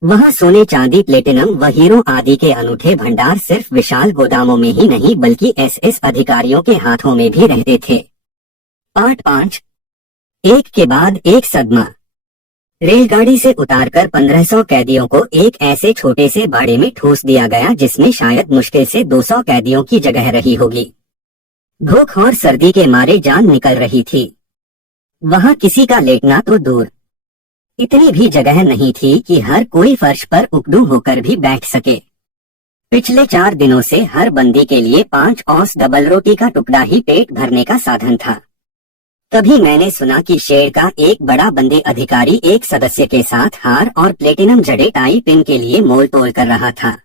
वहाँ सोने, चांदी, प्लेटिनम व हीरो आदि के अनूठे भंडार सिर्फ विशाल गोदामों में ही नहीं, बल्कि एसएस अधिकारियों के हाथों में भी रहते थे। पार्ट 5, एक के बाद एक सदमा। रेलगाड़ी से उतारकर 1500 कैदियों को एक ऐसे छोटे से बाड़े में ठूस दिया गया, जिसमें शायद मुश्किल से 200 कैदियों की जगह रही होगी। भूख और सर्दी के मारे जान निकल रही थी। वहां किसी का लेटना तो दूर, इतनी भी जगह नहीं थी कि हर कोई फर्श पर उकड़ू होकर भी बैठ सके। पिछले 4 दिनों से हर बंदी के लिए 5 औंस डबल रोटी का टुकड़ा ही पेट भरने का साधन था। तभी मैंने सुना कि शेर का एक बड़ा बंदी अधिकारी एक सदस्य के साथ हार और प्लेटिनम जड़े टाई पिन के लिए मोल तोल कर रहा था।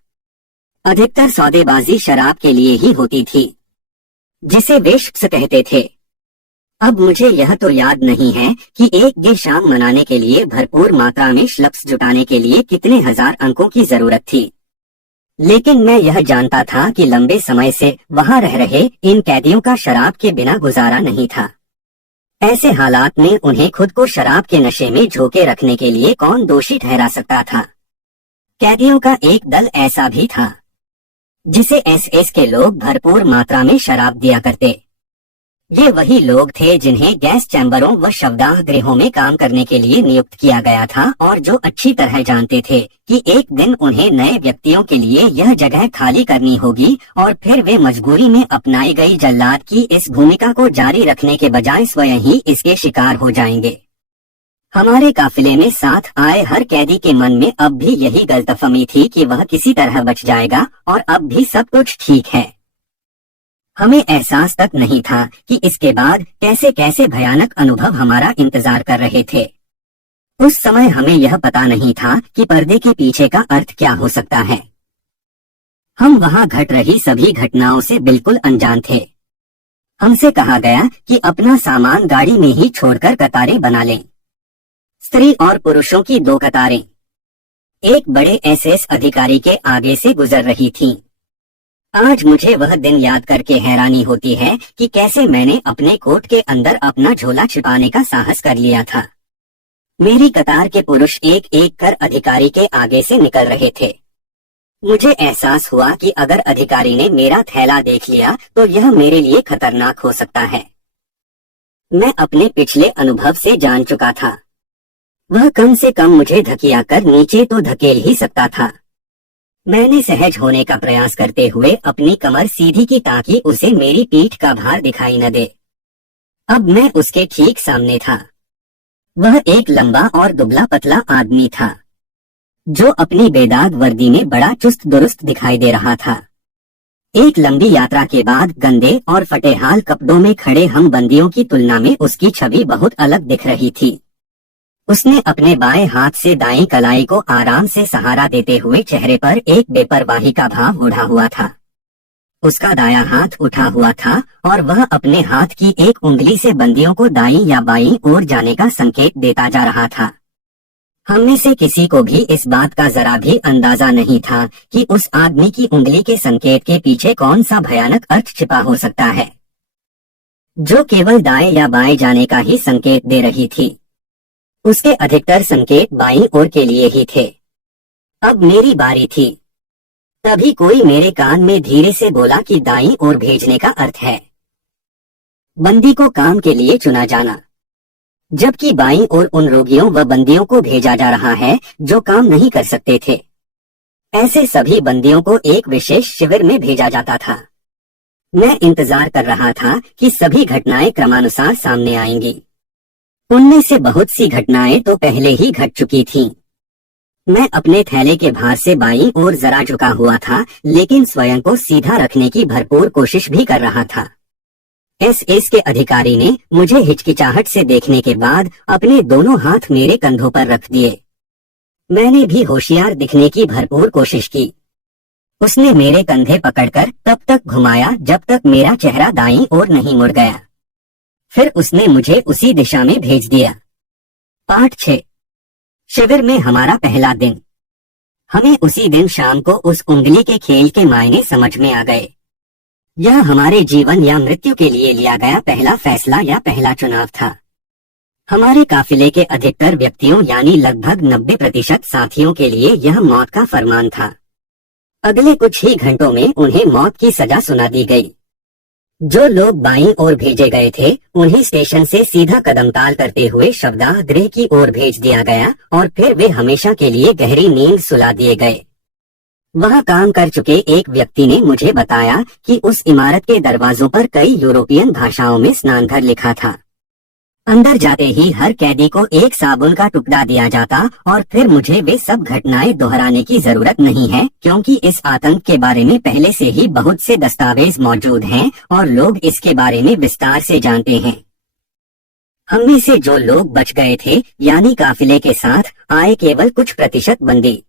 अधिकतर सौदेबाजी शराब के लिए ही होती थी, जिसे वे श्प्स कहते थे। अब मुझे यह तो याद नहीं है कि एक गे शाम मनाने के लिए भरपूर मात्रा में श्लप्स जुटाने के लिए कितने हजार अंकों की जरूरत थी, लेकिन मैं यह जानता था कि लंबे समय से वहां रह रहे इन कैदियों का शराब के बिना गुजारा नहीं था। ऐसे हालात में उन्हें खुद को शराब के नशे में झोंके रखने के लिए कौन दोषी ठहरा सकता था। कैदियों का एक दल ऐसा भी था, जिसे एसएस के लोग भरपूर मात्रा में शराब दिया करते। ये वही लोग थे जिन्हें गैस चैम्बरों व शवदाह गृहों में काम करने के लिए नियुक्त किया गया था और जो अच्छी तरह जानते थे कि एक दिन उन्हें नए व्यक्तियों के लिए यह जगह खाली करनी होगी और फिर वे मजबूरी में अपनाई गई जल्लाद की इस भूमिका को जारी रखने के बजाय स्वयं ही इसके शिकार हो जाएंगे। हमारे काफिले में साथ आए हर कैदी के मन में अब भी यही गलतफहमी थी कि वह किसी तरह बच जाएगा और अब भी सब कुछ ठीक है। हमें एहसास तक नहीं था कि इसके बाद कैसे कैसे भयानक अनुभव हमारा इंतजार कर रहे थे। उस समय हमें यह पता नहीं था कि पर्दे के पीछे का अर्थ क्या हो सकता है। हम वहां घट रही सभी घटनाओं से बिल्कुल अनजान थे। हमसे कहा गया कि अपना सामान गाड़ी में ही छोड़कर कतारें बना लें। स्त्री और पुरुषों की 2 कतारें एक बड़े एसएस अधिकारी के आगे से गुजर रही थीं। आज मुझे वह दिन याद करके हैरानी होती है कि कैसे मैंने अपने कोट के अंदर अपना झोला छिपाने का साहस कर लिया था। मेरी कतार के पुरुष एक एक कर अधिकारी के आगे से निकल रहे थे। मुझे एहसास हुआ कि अगर अधिकारी ने मेरा थैला देख लिया तो यह मेरे लिए खतरनाक हो सकता है। मैं अपने पिछले अनुभव से जान चुका था। वह कम से कम मुझे धकिया कर नीचे तो धकेल ही सकता था। मैंने सहज होने का प्रयास करते हुए अपनी कमर सीधी की ताकि उसे मेरी पीठ का भार दिखाई न दे। अब मैं उसके ठीक सामने था। वह एक लंबा और दुबला पतला आदमी था जो अपनी बेदाग वर्दी में बड़ा चुस्त दुरुस्त दिखाई दे रहा था। एक लंबी यात्रा के बाद गंदे और फटेहाल कपड़ों में खड़े हम बंदियों की तुलना में उसकी छवि बहुत अलग दिख रही थी। उसने अपने बाएं हाथ से दाईं कलाई को आराम से सहारा देते हुए चेहरे पर एक बेपरवाही का भाव ओढ़ा हुआ था। उसका दायां हाथ उठा हुआ था और वह अपने हाथ की एक उंगली से बंदियों को दाईं या बाईं ओर जाने का संकेत देता जा रहा था। हम में से किसी को भी इस बात का जरा भी अंदाजा नहीं था कि उस आदमी की उंगली के संकेत के पीछे कौन सा भयानक अर्थ छिपा हो सकता है, जो केवल दाएं या बाएं जाने का ही संकेत दे रही थी। उसके अधिकतर संकेत बाईं ओर के लिए ही थे। अब मेरी बारी थी। तभी कोई मेरे कान में धीरे से बोला कि दाईं ओर भेजने का अर्थ है बंदी को काम के लिए चुना जाना, जबकि बाईं ओर उन रोगियों व बंदियों को भेजा जा रहा है जो काम नहीं कर सकते थे। ऐसे सभी बंदियों को एक विशेष शिविर में भेजा जाता था। मैं इंतजार कर रहा था कि सभी घटनाएं क्रमानुसार सामने आएंगी। उनमें से बहुत सी घटनाएं तो पहले ही घट चुकी थीं। मैं अपने थैले के भार से बाईं ओर जरा झुका हुआ था, लेकिन स्वयं को सीधा रखने की भरपूर कोशिश भी कर रहा था। एसएस के अधिकारी ने मुझे हिचकिचाहट से देखने के बाद अपने दोनों हाथ मेरे कंधों पर रख दिए। मैंने भी होशियार दिखने की भरपूर कोशिश की। उसने मेरे कंधे पकड़कर तब तक घुमाया जब तक मेरा चेहरा दाईं ओर नहीं मुड़ गया। फिर उसने मुझे उसी दिशा में भेज दिया। पाठ 6। शिविर में हमारा पहला दिन। हमें उसी दिन शाम को उस उंगली के खेल के मायने समझ में आ गए। यह हमारे जीवन या मृत्यु के लिए लिया गया पहला फैसला या पहला चुनाव था। हमारे काफिले के अधिकतर व्यक्तियों यानी लगभग 90% साथियों के लिए यह मौत का फरमान था। अगले कुछ ही घंटों में उन्हें मौत की सजा सुना दी गई। जो लोग बाईं ओर भेजे गए थे उन्हें स्टेशन से सीधा कदमताल करते हुए शवदाह गृह की ओर भेज दिया गया और फिर वे हमेशा के लिए गहरी नींद सुला दिए गए। वहाँ काम कर चुके एक व्यक्ति ने मुझे बताया कि उस इमारत के दरवाजों पर कई यूरोपियन भाषाओं में स्नानघर लिखा था। अंदर जाते ही हर कैदी को एक साबुन का टुकड़ा दिया जाता और फिर मुझे वे सब घटनाएं दोहराने की जरूरत नहीं है, क्योंकि इस आतंक के बारे में पहले से ही बहुत से दस्तावेज मौजूद हैं और लोग इसके बारे में विस्तार से जानते हैं। हम में से जो लोग बच गए थे यानी काफिले के साथ आए केवल कुछ प्रतिशत बंदी,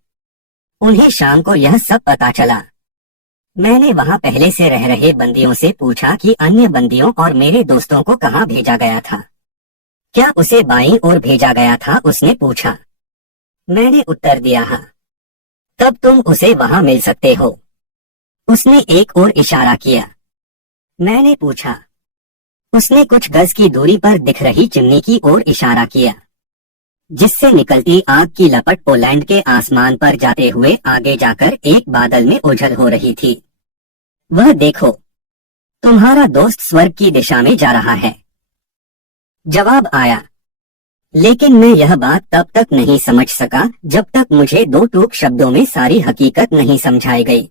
उन्हें शाम को यह सब पता चला। मैंने वहाँ पहले से रह रहे बंदियों से पूछा कि अन्य बंदियों और मेरे दोस्तों को कहाँ भेजा गया था। क्या उसे बाईं ओर भेजा गया था, उसने पूछा। मैंने उत्तर दिया हाँ। तब तुम उसे वहाँ मिल सकते हो। उसने एक ओर इशारा किया। मैंने पूछा। उसने कुछ गज की दूरी पर दिख रही चिमनी की ओर इशारा किया, जिससे निकलती आग की लपट पोलैंड के आसमान पर जाते हुए आगे जाकर एक बादल में ओझल हो रही थी। वह देखो, तुम्हारा दोस्त स्वर्ग की दिशा में जा रहा है। जवाब आया, लेकिन मैं यह बात तब तक नहीं समझ सका जब तक मुझे दो टूक शब्दों में सारी हकीकत नहीं समझाई गई।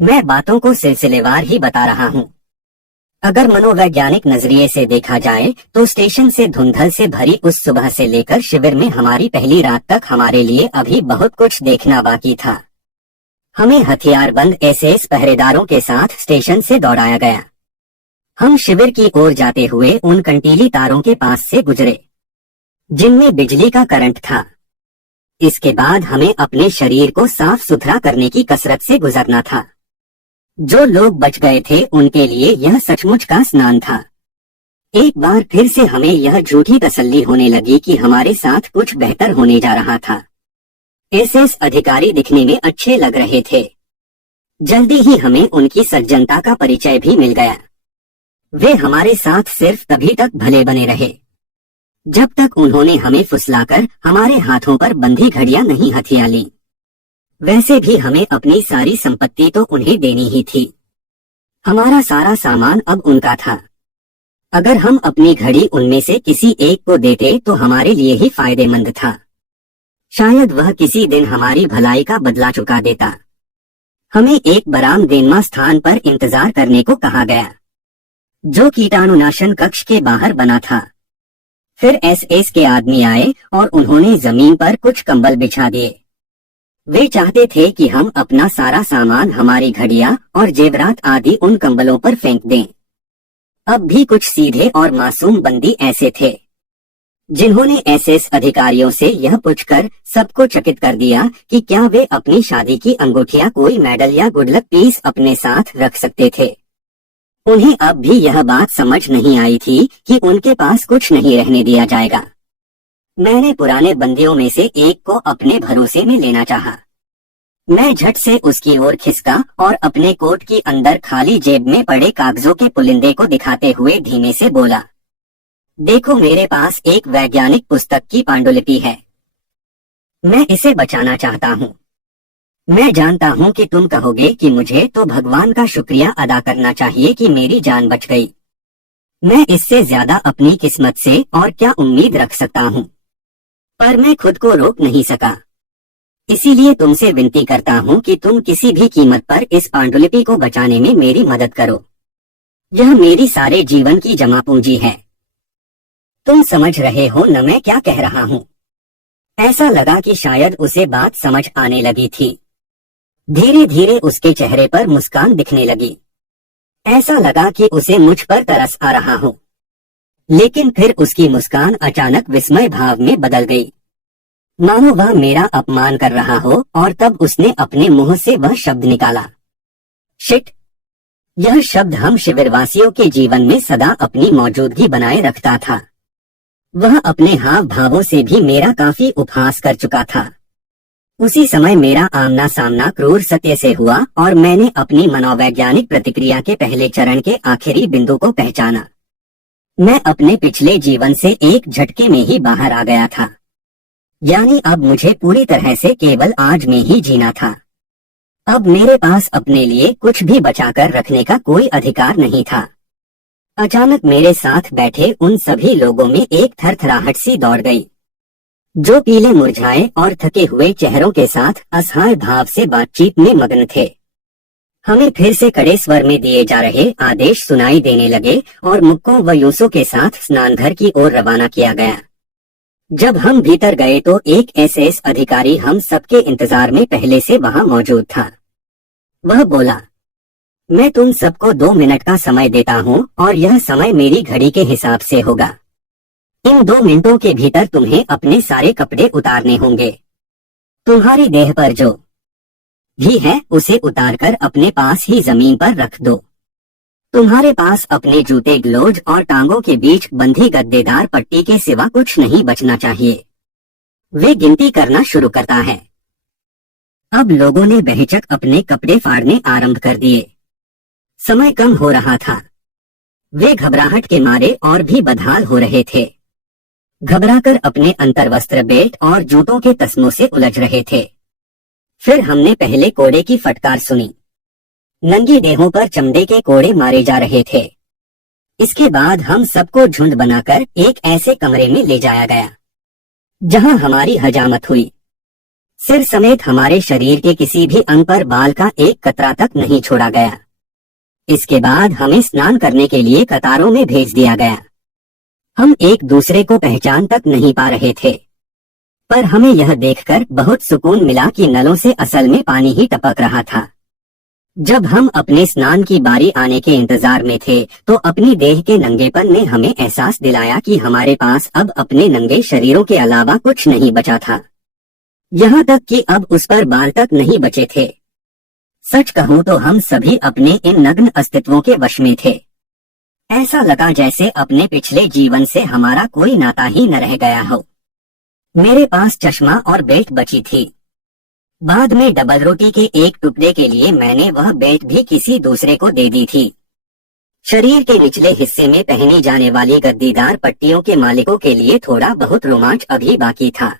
मैं बातों को सिलसिलेवार ही बता रहा हूँ। अगर मनोवैज्ञानिक नजरिए से देखा जाए तो स्टेशन से धुंधल से भरी उस सुबह से लेकर शिविर में हमारी पहली रात तक हमारे लिए अभी बहुत कुछ देखना बाकी था। हमें हथियारबंद एसएस पहरेदारों के साथ स्टेशन से दौड़ाया गया। हम शिविर की ओर जाते हुए उन कंटीली तारों के पास से गुजरे जिनमें बिजली का करंट था। इसके बाद हमें अपने शरीर को साफ सुथरा करने की कसरत से गुजरना था। जो लोग बच गए थे उनके लिए यह सचमुच का स्नान था। एक बार फिर से हमें यह झूठी तसल्ली होने लगी कि हमारे साथ कुछ बेहतर होने जा रहा था। एसएस अधिकारी दिखने में अच्छे लग रहे थे। जल्दी ही हमें उनकी सज्जनता का परिचय भी मिल गया। वे हमारे साथ सिर्फ तभी तक भले बने रहे जब तक उन्होंने हमें फुसलाकर हमारे हाथों पर बंधी घड़ियां नहीं हथिया ली। वैसे भी हमें अपनी सारी संपत्ति तो उन्हें देनी ही थी। हमारा सारा सामान अब उनका था। अगर हम अपनी घड़ी उनमें से किसी एक को देते तो हमारे लिए ही फायदेमंद था। शायद वह किसी दिन हमारी भलाई का बदला चुका देता। हमें एक बरामदेनमा स्थान पर इंतजार करने को कहा गया, जो कीटाणुनाशन कक्ष के बाहर बना था। फिर एसएस के आदमी आए और उन्होंने जमीन पर कुछ कंबल बिछा दिए। वे चाहते थे कि हम अपना सारा सामान, हमारी घड़ियां और जेवरात आदि उन कंबलों पर फेंक दें। अब भी कुछ सीधे और मासूम बंदी ऐसे थे जिन्होंने एसएस अधिकारियों से यह पूछकर सबको चकित कर दिया कि क्या वे अपनी शादी की अंगूठियां, कोई मेडल या गुडलक पीस अपने साथ रख सकते थे। उन्हें अब भी यह बात समझ नहीं आई थी कि उनके पास कुछ नहीं रहने दिया जाएगा। मैंने पुराने बंदियों में से एक को अपने भरोसे में लेना चाहा। मैं झट से उसकी ओर खिसका और अपने कोट की अंदर खाली जेब में पड़े कागजों के पुलिंदे को दिखाते हुए धीमे से बोला, देखो, मेरे पास एक वैज्ञानिक पुस्तक की पांडुलिपि है। मैं इसे बचाना चाहता हूँ। मैं जानता हूँ कि तुम कहोगे कि मुझे तो भगवान का शुक्रिया अदा करना चाहिए कि मेरी जान बच गई। मैं इससे ज्यादा अपनी किस्मत से और क्या उम्मीद रख सकता हूँ, पर मैं खुद को रोक नहीं सका। इसीलिए तुमसे विनती करता हूँ कि तुम किसी भी कीमत पर इस पांडुलिपि को बचाने में मेरी मदद करो। यह मेरी सारे जीवन की जमा पूंजी है। तुम समझ रहे हो न मैं क्या कह रहा हूँ। ऐसा लगा कि शायद उसे बात समझ आने लगी थी। धीरे धीरे उसके चेहरे पर मुस्कान दिखने लगी। ऐसा लगा कि उसे मुझ पर तरस आ रहा हो, लेकिन फिर उसकी मुस्कान अचानक विस्मय भाव में बदल गई, मानो वह मेरा अपमान कर रहा हो। और तब उसने अपने मुंह से वह शब्द निकाला, शिट। यह शब्द हम शिविरवासियों के जीवन में सदा अपनी मौजूदगी बनाए रखता था। वह अपने हाव भावों से भी मेरा काफी उपहास कर चुका था। उसी समय मेरा आमना सामना क्रूर सत्य से हुआ और मैंने अपनी मनोवैज्ञानिक प्रतिक्रिया के पहले चरण के आखिरी बिंदु को पहचाना। मैं अपने पिछले जीवन से एक झटके में ही बाहर आ गया था। यानी अब मुझे पूरी तरह से केवल आज में ही जीना था। अब मेरे पास अपने लिए कुछ भी बचाकर रखने का कोई अधिकार नहीं था। अचानक मेरे साथ बैठे उन सभी लोगों में एक थरथराहट सी दौड़ गई, जो पीले मुरझाए और थके हुए चेहरों के साथ असहाय भाव से बातचीत में मग्न थे। हमें फिर से कड़े स्वर में दिए जा रहे आदेश सुनाई देने लगे और मुक्कों व यूसों के साथ स्नानघर की ओर रवाना किया गया। जब हम भीतर गए तो एक एसएस अधिकारी हम सबके इंतजार में पहले से वहां मौजूद था। वह बोला, मैं तुम सबको 2 मिनट का समय देता हूँ और यह समय मेरी घड़ी के हिसाब से होगा। इन 2 मिनटों के भीतर तुम्हें अपने सारे कपड़े उतारने होंगे। तुम्हारी देह पर जो भी है उसे उतारकर अपने पास ही जमीन पर रख दो। तुम्हारे पास अपने जूते, ग्लोव्स और टांगों के बीच बंधी गद्देदार पट्टी के सिवा कुछ नहीं बचना चाहिए। वे गिनती करना शुरू करता है। अब लोगों ने बेहिचक अपने कपड़े फाड़ने आरंभ कर दिए। समय कम हो रहा था। वे घबराहट के मारे और भी बदहाल हो रहे थे। घबराकर अपने अंतर्वस्त्र, बेल्ट और जूतों के तस्मों से उलझ रहे थे। फिर हमने पहले कोड़े की फटकार सुनी। नंगी देहों पर चमड़े के कोड़े मारे जा रहे थे। इसके बाद हम सबको झुंड बनाकर एक ऐसे कमरे में ले जाया गया जहां हमारी हजामत हुई। सिर समेत हमारे शरीर के किसी भी अंग पर बाल का एक कतरा तक नहीं छोड़ा गया। इसके बाद हमें स्नान करने के लिए कतारों में भेज दिया गया। हम एक दूसरे को पहचान तक नहीं पा रहे थे, पर हमें यह देखकर बहुत सुकून मिला कि नलों से असल में पानी ही टपक रहा था। जब हम अपने स्नान की बारी आने के इंतजार में थे तो अपनी देह के नंगेपन ने हमें एहसास दिलाया कि हमारे पास अब अपने नंगे शरीरों के अलावा कुछ नहीं बचा था। यहाँ तक कि अब उस पर बाल तक नहीं बचे थे। सच कहूँ तो हम सभी अपने इन नग्न अस्तित्वों के वश में थे। ऐसा लगा जैसे अपने पिछले जीवन से हमारा कोई नाता ही न रह गया हो। मेरे पास चश्मा और बेल्ट बची थी। बाद में डबल रोटी के एक टुकड़े के लिए मैंने वह बेल्ट भी किसी दूसरे को दे दी थी। शरीर के निचले हिस्से में पहनी जाने वाली गद्दीदार पट्टियों के मालिकों के लिए थोड़ा बहुत रोमांच अभी बाकी था।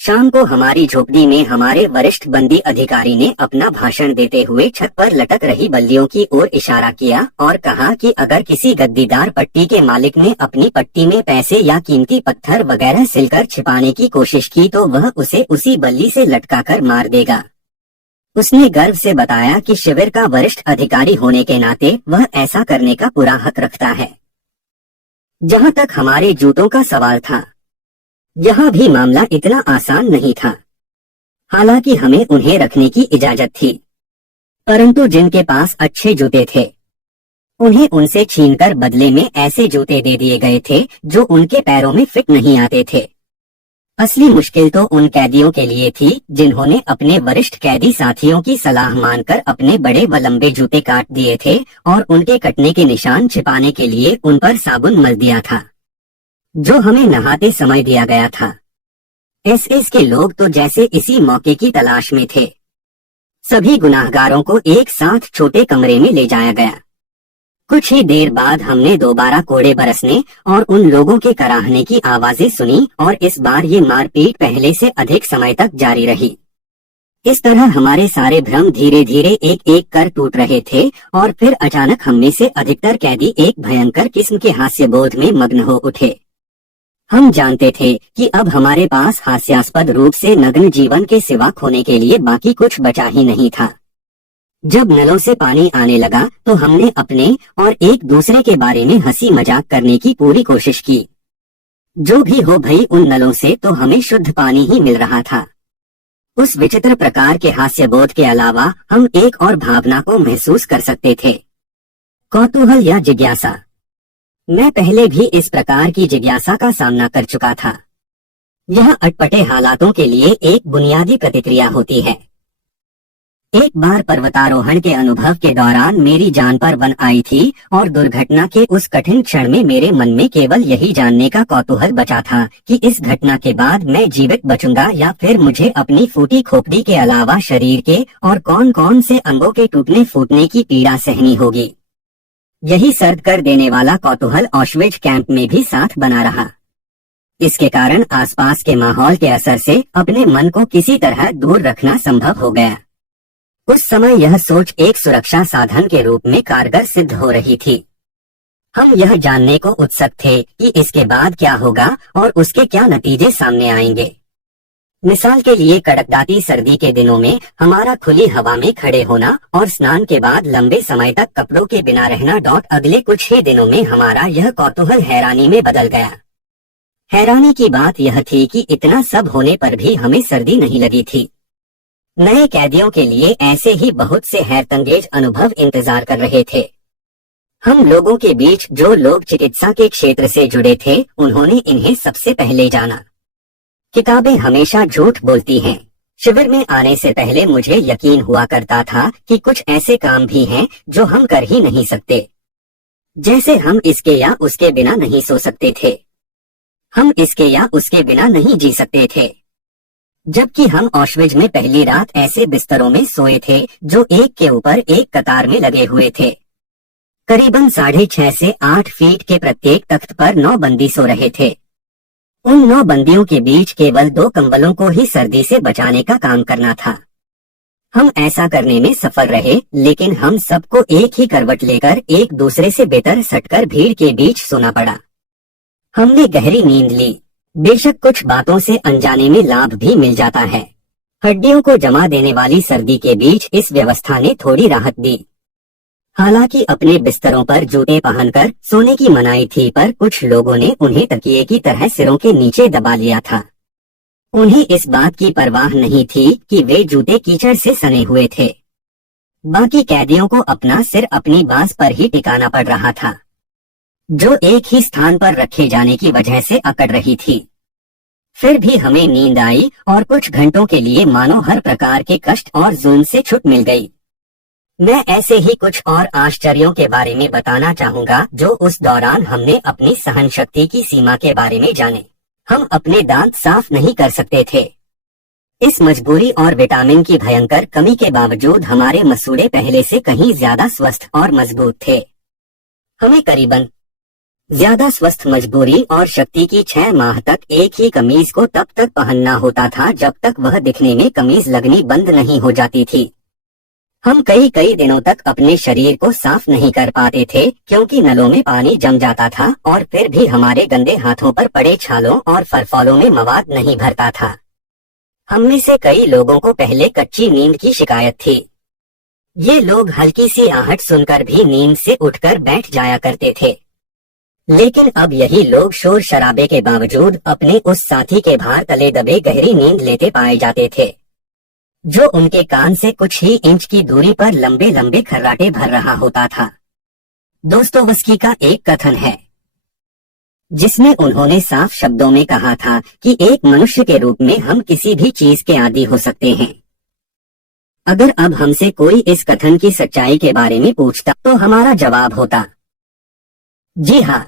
शाम को हमारी झोपड़ी में हमारे वरिष्ठ बंदी अधिकारी ने अपना भाषण देते हुए छत पर लटक रही बल्लियों की ओर इशारा किया और कहा कि अगर किसी गद्दीदार पट्टी के मालिक ने अपनी पट्टी में पैसे या कीमती पत्थर वगैरह सिलकर छिपाने की कोशिश की तो वह उसे उसी बल्ली से लटकाकर मार देगा। उसने गर्व से बताया कि शिविर का वरिष्ठ अधिकारी होने के नाते वह ऐसा करने का पूरा हक रखता है। जहाँ तक हमारे जूतों का सवाल था, यहाँ भी मामला इतना आसान नहीं था। हालांकि हमें उन्हें रखने की इजाजत थी, परंतु जिनके पास अच्छे जूते थे उन्हें उनसे छीनकर बदले में ऐसे जूते दे दिए गए थे जो उनके पैरों में फिट नहीं आते थे। असली मुश्किल तो उन कैदियों के लिए थी जिन्होंने अपने वरिष्ठ कैदी साथियों की सलाह मानकर अपने बड़े व लंबे जूते काट दिए थे और उनके कटने के निशान छिपाने के लिए उन पर साबुन मल दिया था जो हमें नहाते समय दिया गया था। एसएस के लोग तो जैसे इसी मौके की तलाश में थे। सभी गुनाहगारों को एक साथ छोटे कमरे में ले जाया गया। कुछ ही देर बाद हमने दोबारा कोड़े बरसने और उन लोगों के कराहने की आवाजें सुनी और इस बार ये मारपीट पहले से अधिक समय तक जारी रही। इस तरह हमारे सारे भ्रम धीरे धीरे एक एक कर टूट रहे थे और फिर अचानक हम में से अधिकतर कैदी एक भयंकर किस्म के हास्यबोध में मग्न हो उठे। हम जानते थे कि अब हमारे पास हास्यास्पद रूप से नग्न जीवन के सिवा खोने के लिए बाकी कुछ बचा ही नहीं था। जब नलों से पानी आने लगा तो हमने अपने और एक दूसरे के बारे में हंसी मजाक करने की पूरी कोशिश की। जो भी हो भई, उन नलों से तो हमें शुद्ध पानी ही मिल रहा था। उस विचित्र प्रकार के हास्यबोध के अलावा हम एक और भावना को महसूस कर सकते थे, कौतूहल या जिज्ञासा। मैं पहले भी इस प्रकार की जिज्ञासा का सामना कर चुका था। यह अटपटे हालातों के लिए एक बुनियादी प्रतिक्रिया होती है। एक बार पर्वतारोहण के अनुभव के दौरान मेरी जान पर वन आई थी और दुर्घटना के उस कठिन क्षण में मेरे मन में केवल यही जानने का कौतूहल बचा था कि इस घटना के बाद मैं जीवित बचूंगा या फिर मुझे अपनी फूटी खोपड़ी के अलावा शरीर के और कौन कौन से अंगों के टूटने फूटने की पीड़ा सहनी होगी। यही सर्द कर देने वाला कौतूहल ऑश्विट्ज कैंप में भी साथ बना रहा। इसके कारण आसपास के माहौल के असर से अपने मन को किसी तरह दूर रखना संभव हो गया। उस समय यह सोच एक सुरक्षा साधन के रूप में कारगर सिद्ध हो रही थी। हम यह जानने को उत्सुक थे कि इसके बाद क्या होगा और उसके क्या नतीजे सामने आएंगे। मिसाल के लिए कड़कदाती सर्दी के दिनों में हमारा खुली हवा में खड़े होना और स्नान के बाद लंबे समय तक कपड़ों के बिना रहना। अगले कुछ ही दिनों में हमारा यह कौतूहल हैरानी में बदल गया। हैरानी की बात यह थी कि इतना सब होने पर भी हमें सर्दी नहीं लगी थी। नए कैदियों के लिए ऐसे ही बहुत से हैरतंगेज अनुभव इंतजार कर रहे थे। हम लोगों के बीच जो लोग चिकित्सा के क्षेत्र से जुड़े थे उन्होंने इन्हें सबसे पहले जाना। किताबें हमेशा झूठ बोलती हैं। शिविर में आने से पहले मुझे यकीन हुआ करता था कि कुछ ऐसे काम भी हैं जो हम कर ही नहीं सकते, जैसे हम इसके या उसके बिना नहीं सो सकते थे, हम इसके या उसके बिना नहीं जी सकते थे। जबकि हम ऑश्विट्ज में पहली रात ऐसे बिस्तरों में सोए थे जो एक के ऊपर एक कतार में लगे हुए थे। करीबन 6.5 से 8 फीट के प्रत्येक तख्त पर 9 बंदी सो रहे थे। उन 9 बंदियों के बीच केवल 2 कंबलों को ही सर्दी से बचाने का काम करना था। हम ऐसा करने में सफल रहे, लेकिन हम सबको एक ही करवट लेकर एक दूसरे से बेहतर सटकर भीड़ के बीच सोना पड़ा। हमने गहरी नींद ली। बेशक कुछ बातों से अनजाने में लाभ भी मिल जाता है। हड्डियों को जमा देने वाली सर्दी के बीच इस व्यवस्था ने थोड़ी राहत दी। हालांकि अपने बिस्तरों पर जूते पहनकर सोने की मनाही थी, पर कुछ लोगों ने उन्हें तकिए की तरह सिरों के नीचे दबा लिया था। उन्हें इस बात की परवाह नहीं थी कि वे जूते कीचड़ से सने हुए थे। बाकी कैदियों को अपना सिर अपनी बांस पर ही टिकाना पड़ रहा था, जो एक ही स्थान पर रखे जाने की वजह से अकड़ रही थी। फिर भी हमें नींद आई और कुछ घंटों के लिए मानो हर प्रकार के कष्ट और जुल्म से छूट मिल गई। मैं ऐसे ही कुछ और आश्चर्यों के बारे में बताना चाहूंगा जो उस दौरान हमने अपनी सहन शक्ति की सीमा के बारे में जाने। हम अपने दांत साफ नहीं कर सकते थे। इस मजबूरी और विटामिन की भयंकर कमी के बावजूद हमारे मसूड़े पहले से कहीं ज्यादा स्वस्थ और मजबूत थे। हमें करीबन ज्यादा स्वस्थ, मजबूरी और शक्ति की 6 माह तक एक ही कमीज को तब तक पहनना होता था जब तक वह दिखने में कमीज लगनी बंद नहीं हो जाती थी। हम कई कई दिनों तक अपने शरीर को साफ नहीं कर पाते थे क्योंकि नलों में पानी जम जाता था और फिर भी हमारे गंदे हाथों पर पड़े छालों और फरफौलों में मवाद नहीं भरता था। हम में से कई लोगों को पहले कच्ची नींद की शिकायत थी। ये लोग हल्की सी आहट सुनकर भी नींद से उठकर बैठ जाया करते थे, लेकिन अब यही लोग शोर शराबे के बावजूद अपने उस साथी के भार तले दबे गहरी नींद लेते पाए जाते थे, जो उनके कान से कुछ ही इंच की दूरी पर लंबे लंबे खर्राटे भर रहा होता था। दोस्तोवस्की का एक कथन है जिसमें उन्होंने साफ शब्दों में कहा था कि एक मनुष्य के रूप में हम किसी भी चीज के आदी हो सकते हैं। अगर अब हमसे कोई इस कथन की सच्चाई के बारे में पूछता तो हमारा जवाब होता, जी हाँ,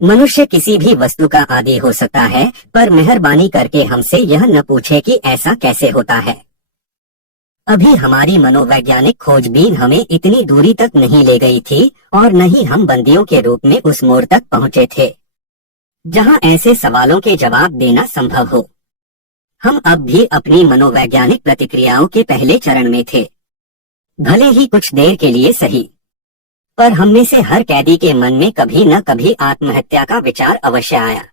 मनुष्य किसी भी वस्तु का आदी हो सकता है, पर मेहरबानी करके हमसे यह न पूछे कि ऐसा कैसे होता है। अभी हमारी मनोवैज्ञानिक खोजबीन हमें इतनी दूरी तक नहीं ले गई थी और न ही हम बंदियों के रूप में उस मोड़ तक पहुंचे थे जहां ऐसे सवालों के जवाब देना संभव हो। हम अब भी अपनी मनोवैज्ञानिक प्रतिक्रियाओं के पहले चरण में थे, भले ही कुछ देर के लिए सही, पर हम में से हर कैदी के मन में कभी न कभी आत्महत्या का विचार अवश्य आया।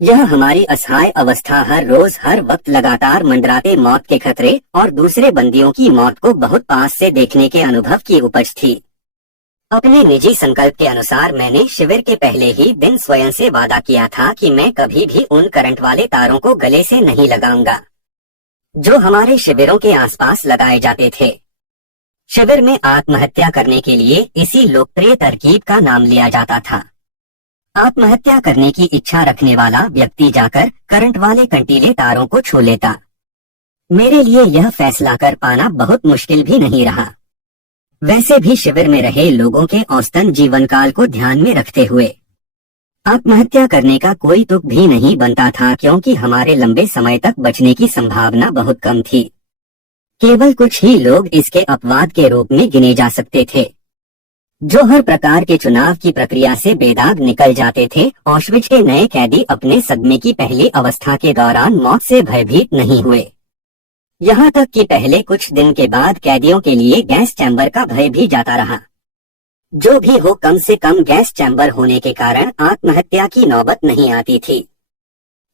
यह हमारी असहाय अवस्था, हर रोज हर वक्त लगातार मंडराते मौत के खतरे और दूसरे बंदियों की मौत को बहुत पास से देखने के अनुभव की उपज थी। अपने निजी संकल्प के अनुसार मैंने शिविर के पहले ही दिन स्वयं से वादा किया था कि मैं कभी भी उन करंट वाले तारों को गले से नहीं लगाऊंगा जो हमारे शिविरों के आसपास लगाए जाते थे। शिविर में आत्महत्या करने के लिए इसी लोकप्रिय तरकीब का नाम लिया जाता था। आत्महत्या करने की इच्छा रखने वाला व्यक्ति जाकर करंट वाले कंटीले तारों को छू लेता। मेरे लिए यह फैसला कर पाना बहुत मुश्किल भी नहीं रहा। वैसे भी शिविर में रहे लोगों के औसतन जीवन काल को ध्यान में रखते हुए आत्महत्या करने का कोई तुक भी नहीं बनता था, क्योंकि हमारे लंबे समय तक बचने की संभावना बहुत कम थी। केवल कुछ ही लोग इसके अपवाद के रूप में गिने जा सकते थे, जो हर प्रकार के चुनाव की प्रक्रिया से बेदाग निकल जाते थे। ऑश्विट्ज के नए कैदी अपने सदमे की पहली अवस्था के दौरान मौत से भयभीत नहीं हुए, यहाँ तक कि पहले कुछ दिन के बाद कैदियों के लिए गैस चैम्बर का भय भी जाता रहा। जो भी हो, कम से कम गैस चैम्बर होने के कारण आत्महत्या की नौबत नहीं आती थी।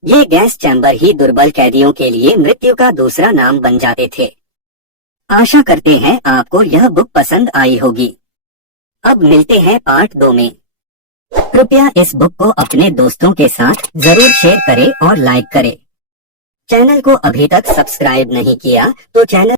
ये गैस चैम्बर ही दुर्बल कैदियों के लिए मृत्यु का दूसरा नाम बन जाते थे। आशा करते हैं आपको यह बुक पसंद आई होगी। अब मिलते हैं पार्ट 2 में। कृपया इस बुक को अपने दोस्तों के साथ जरूर शेयर करें और लाइक करें। चैनल को अभी तक सब्सक्राइब नहीं किया तो चैनल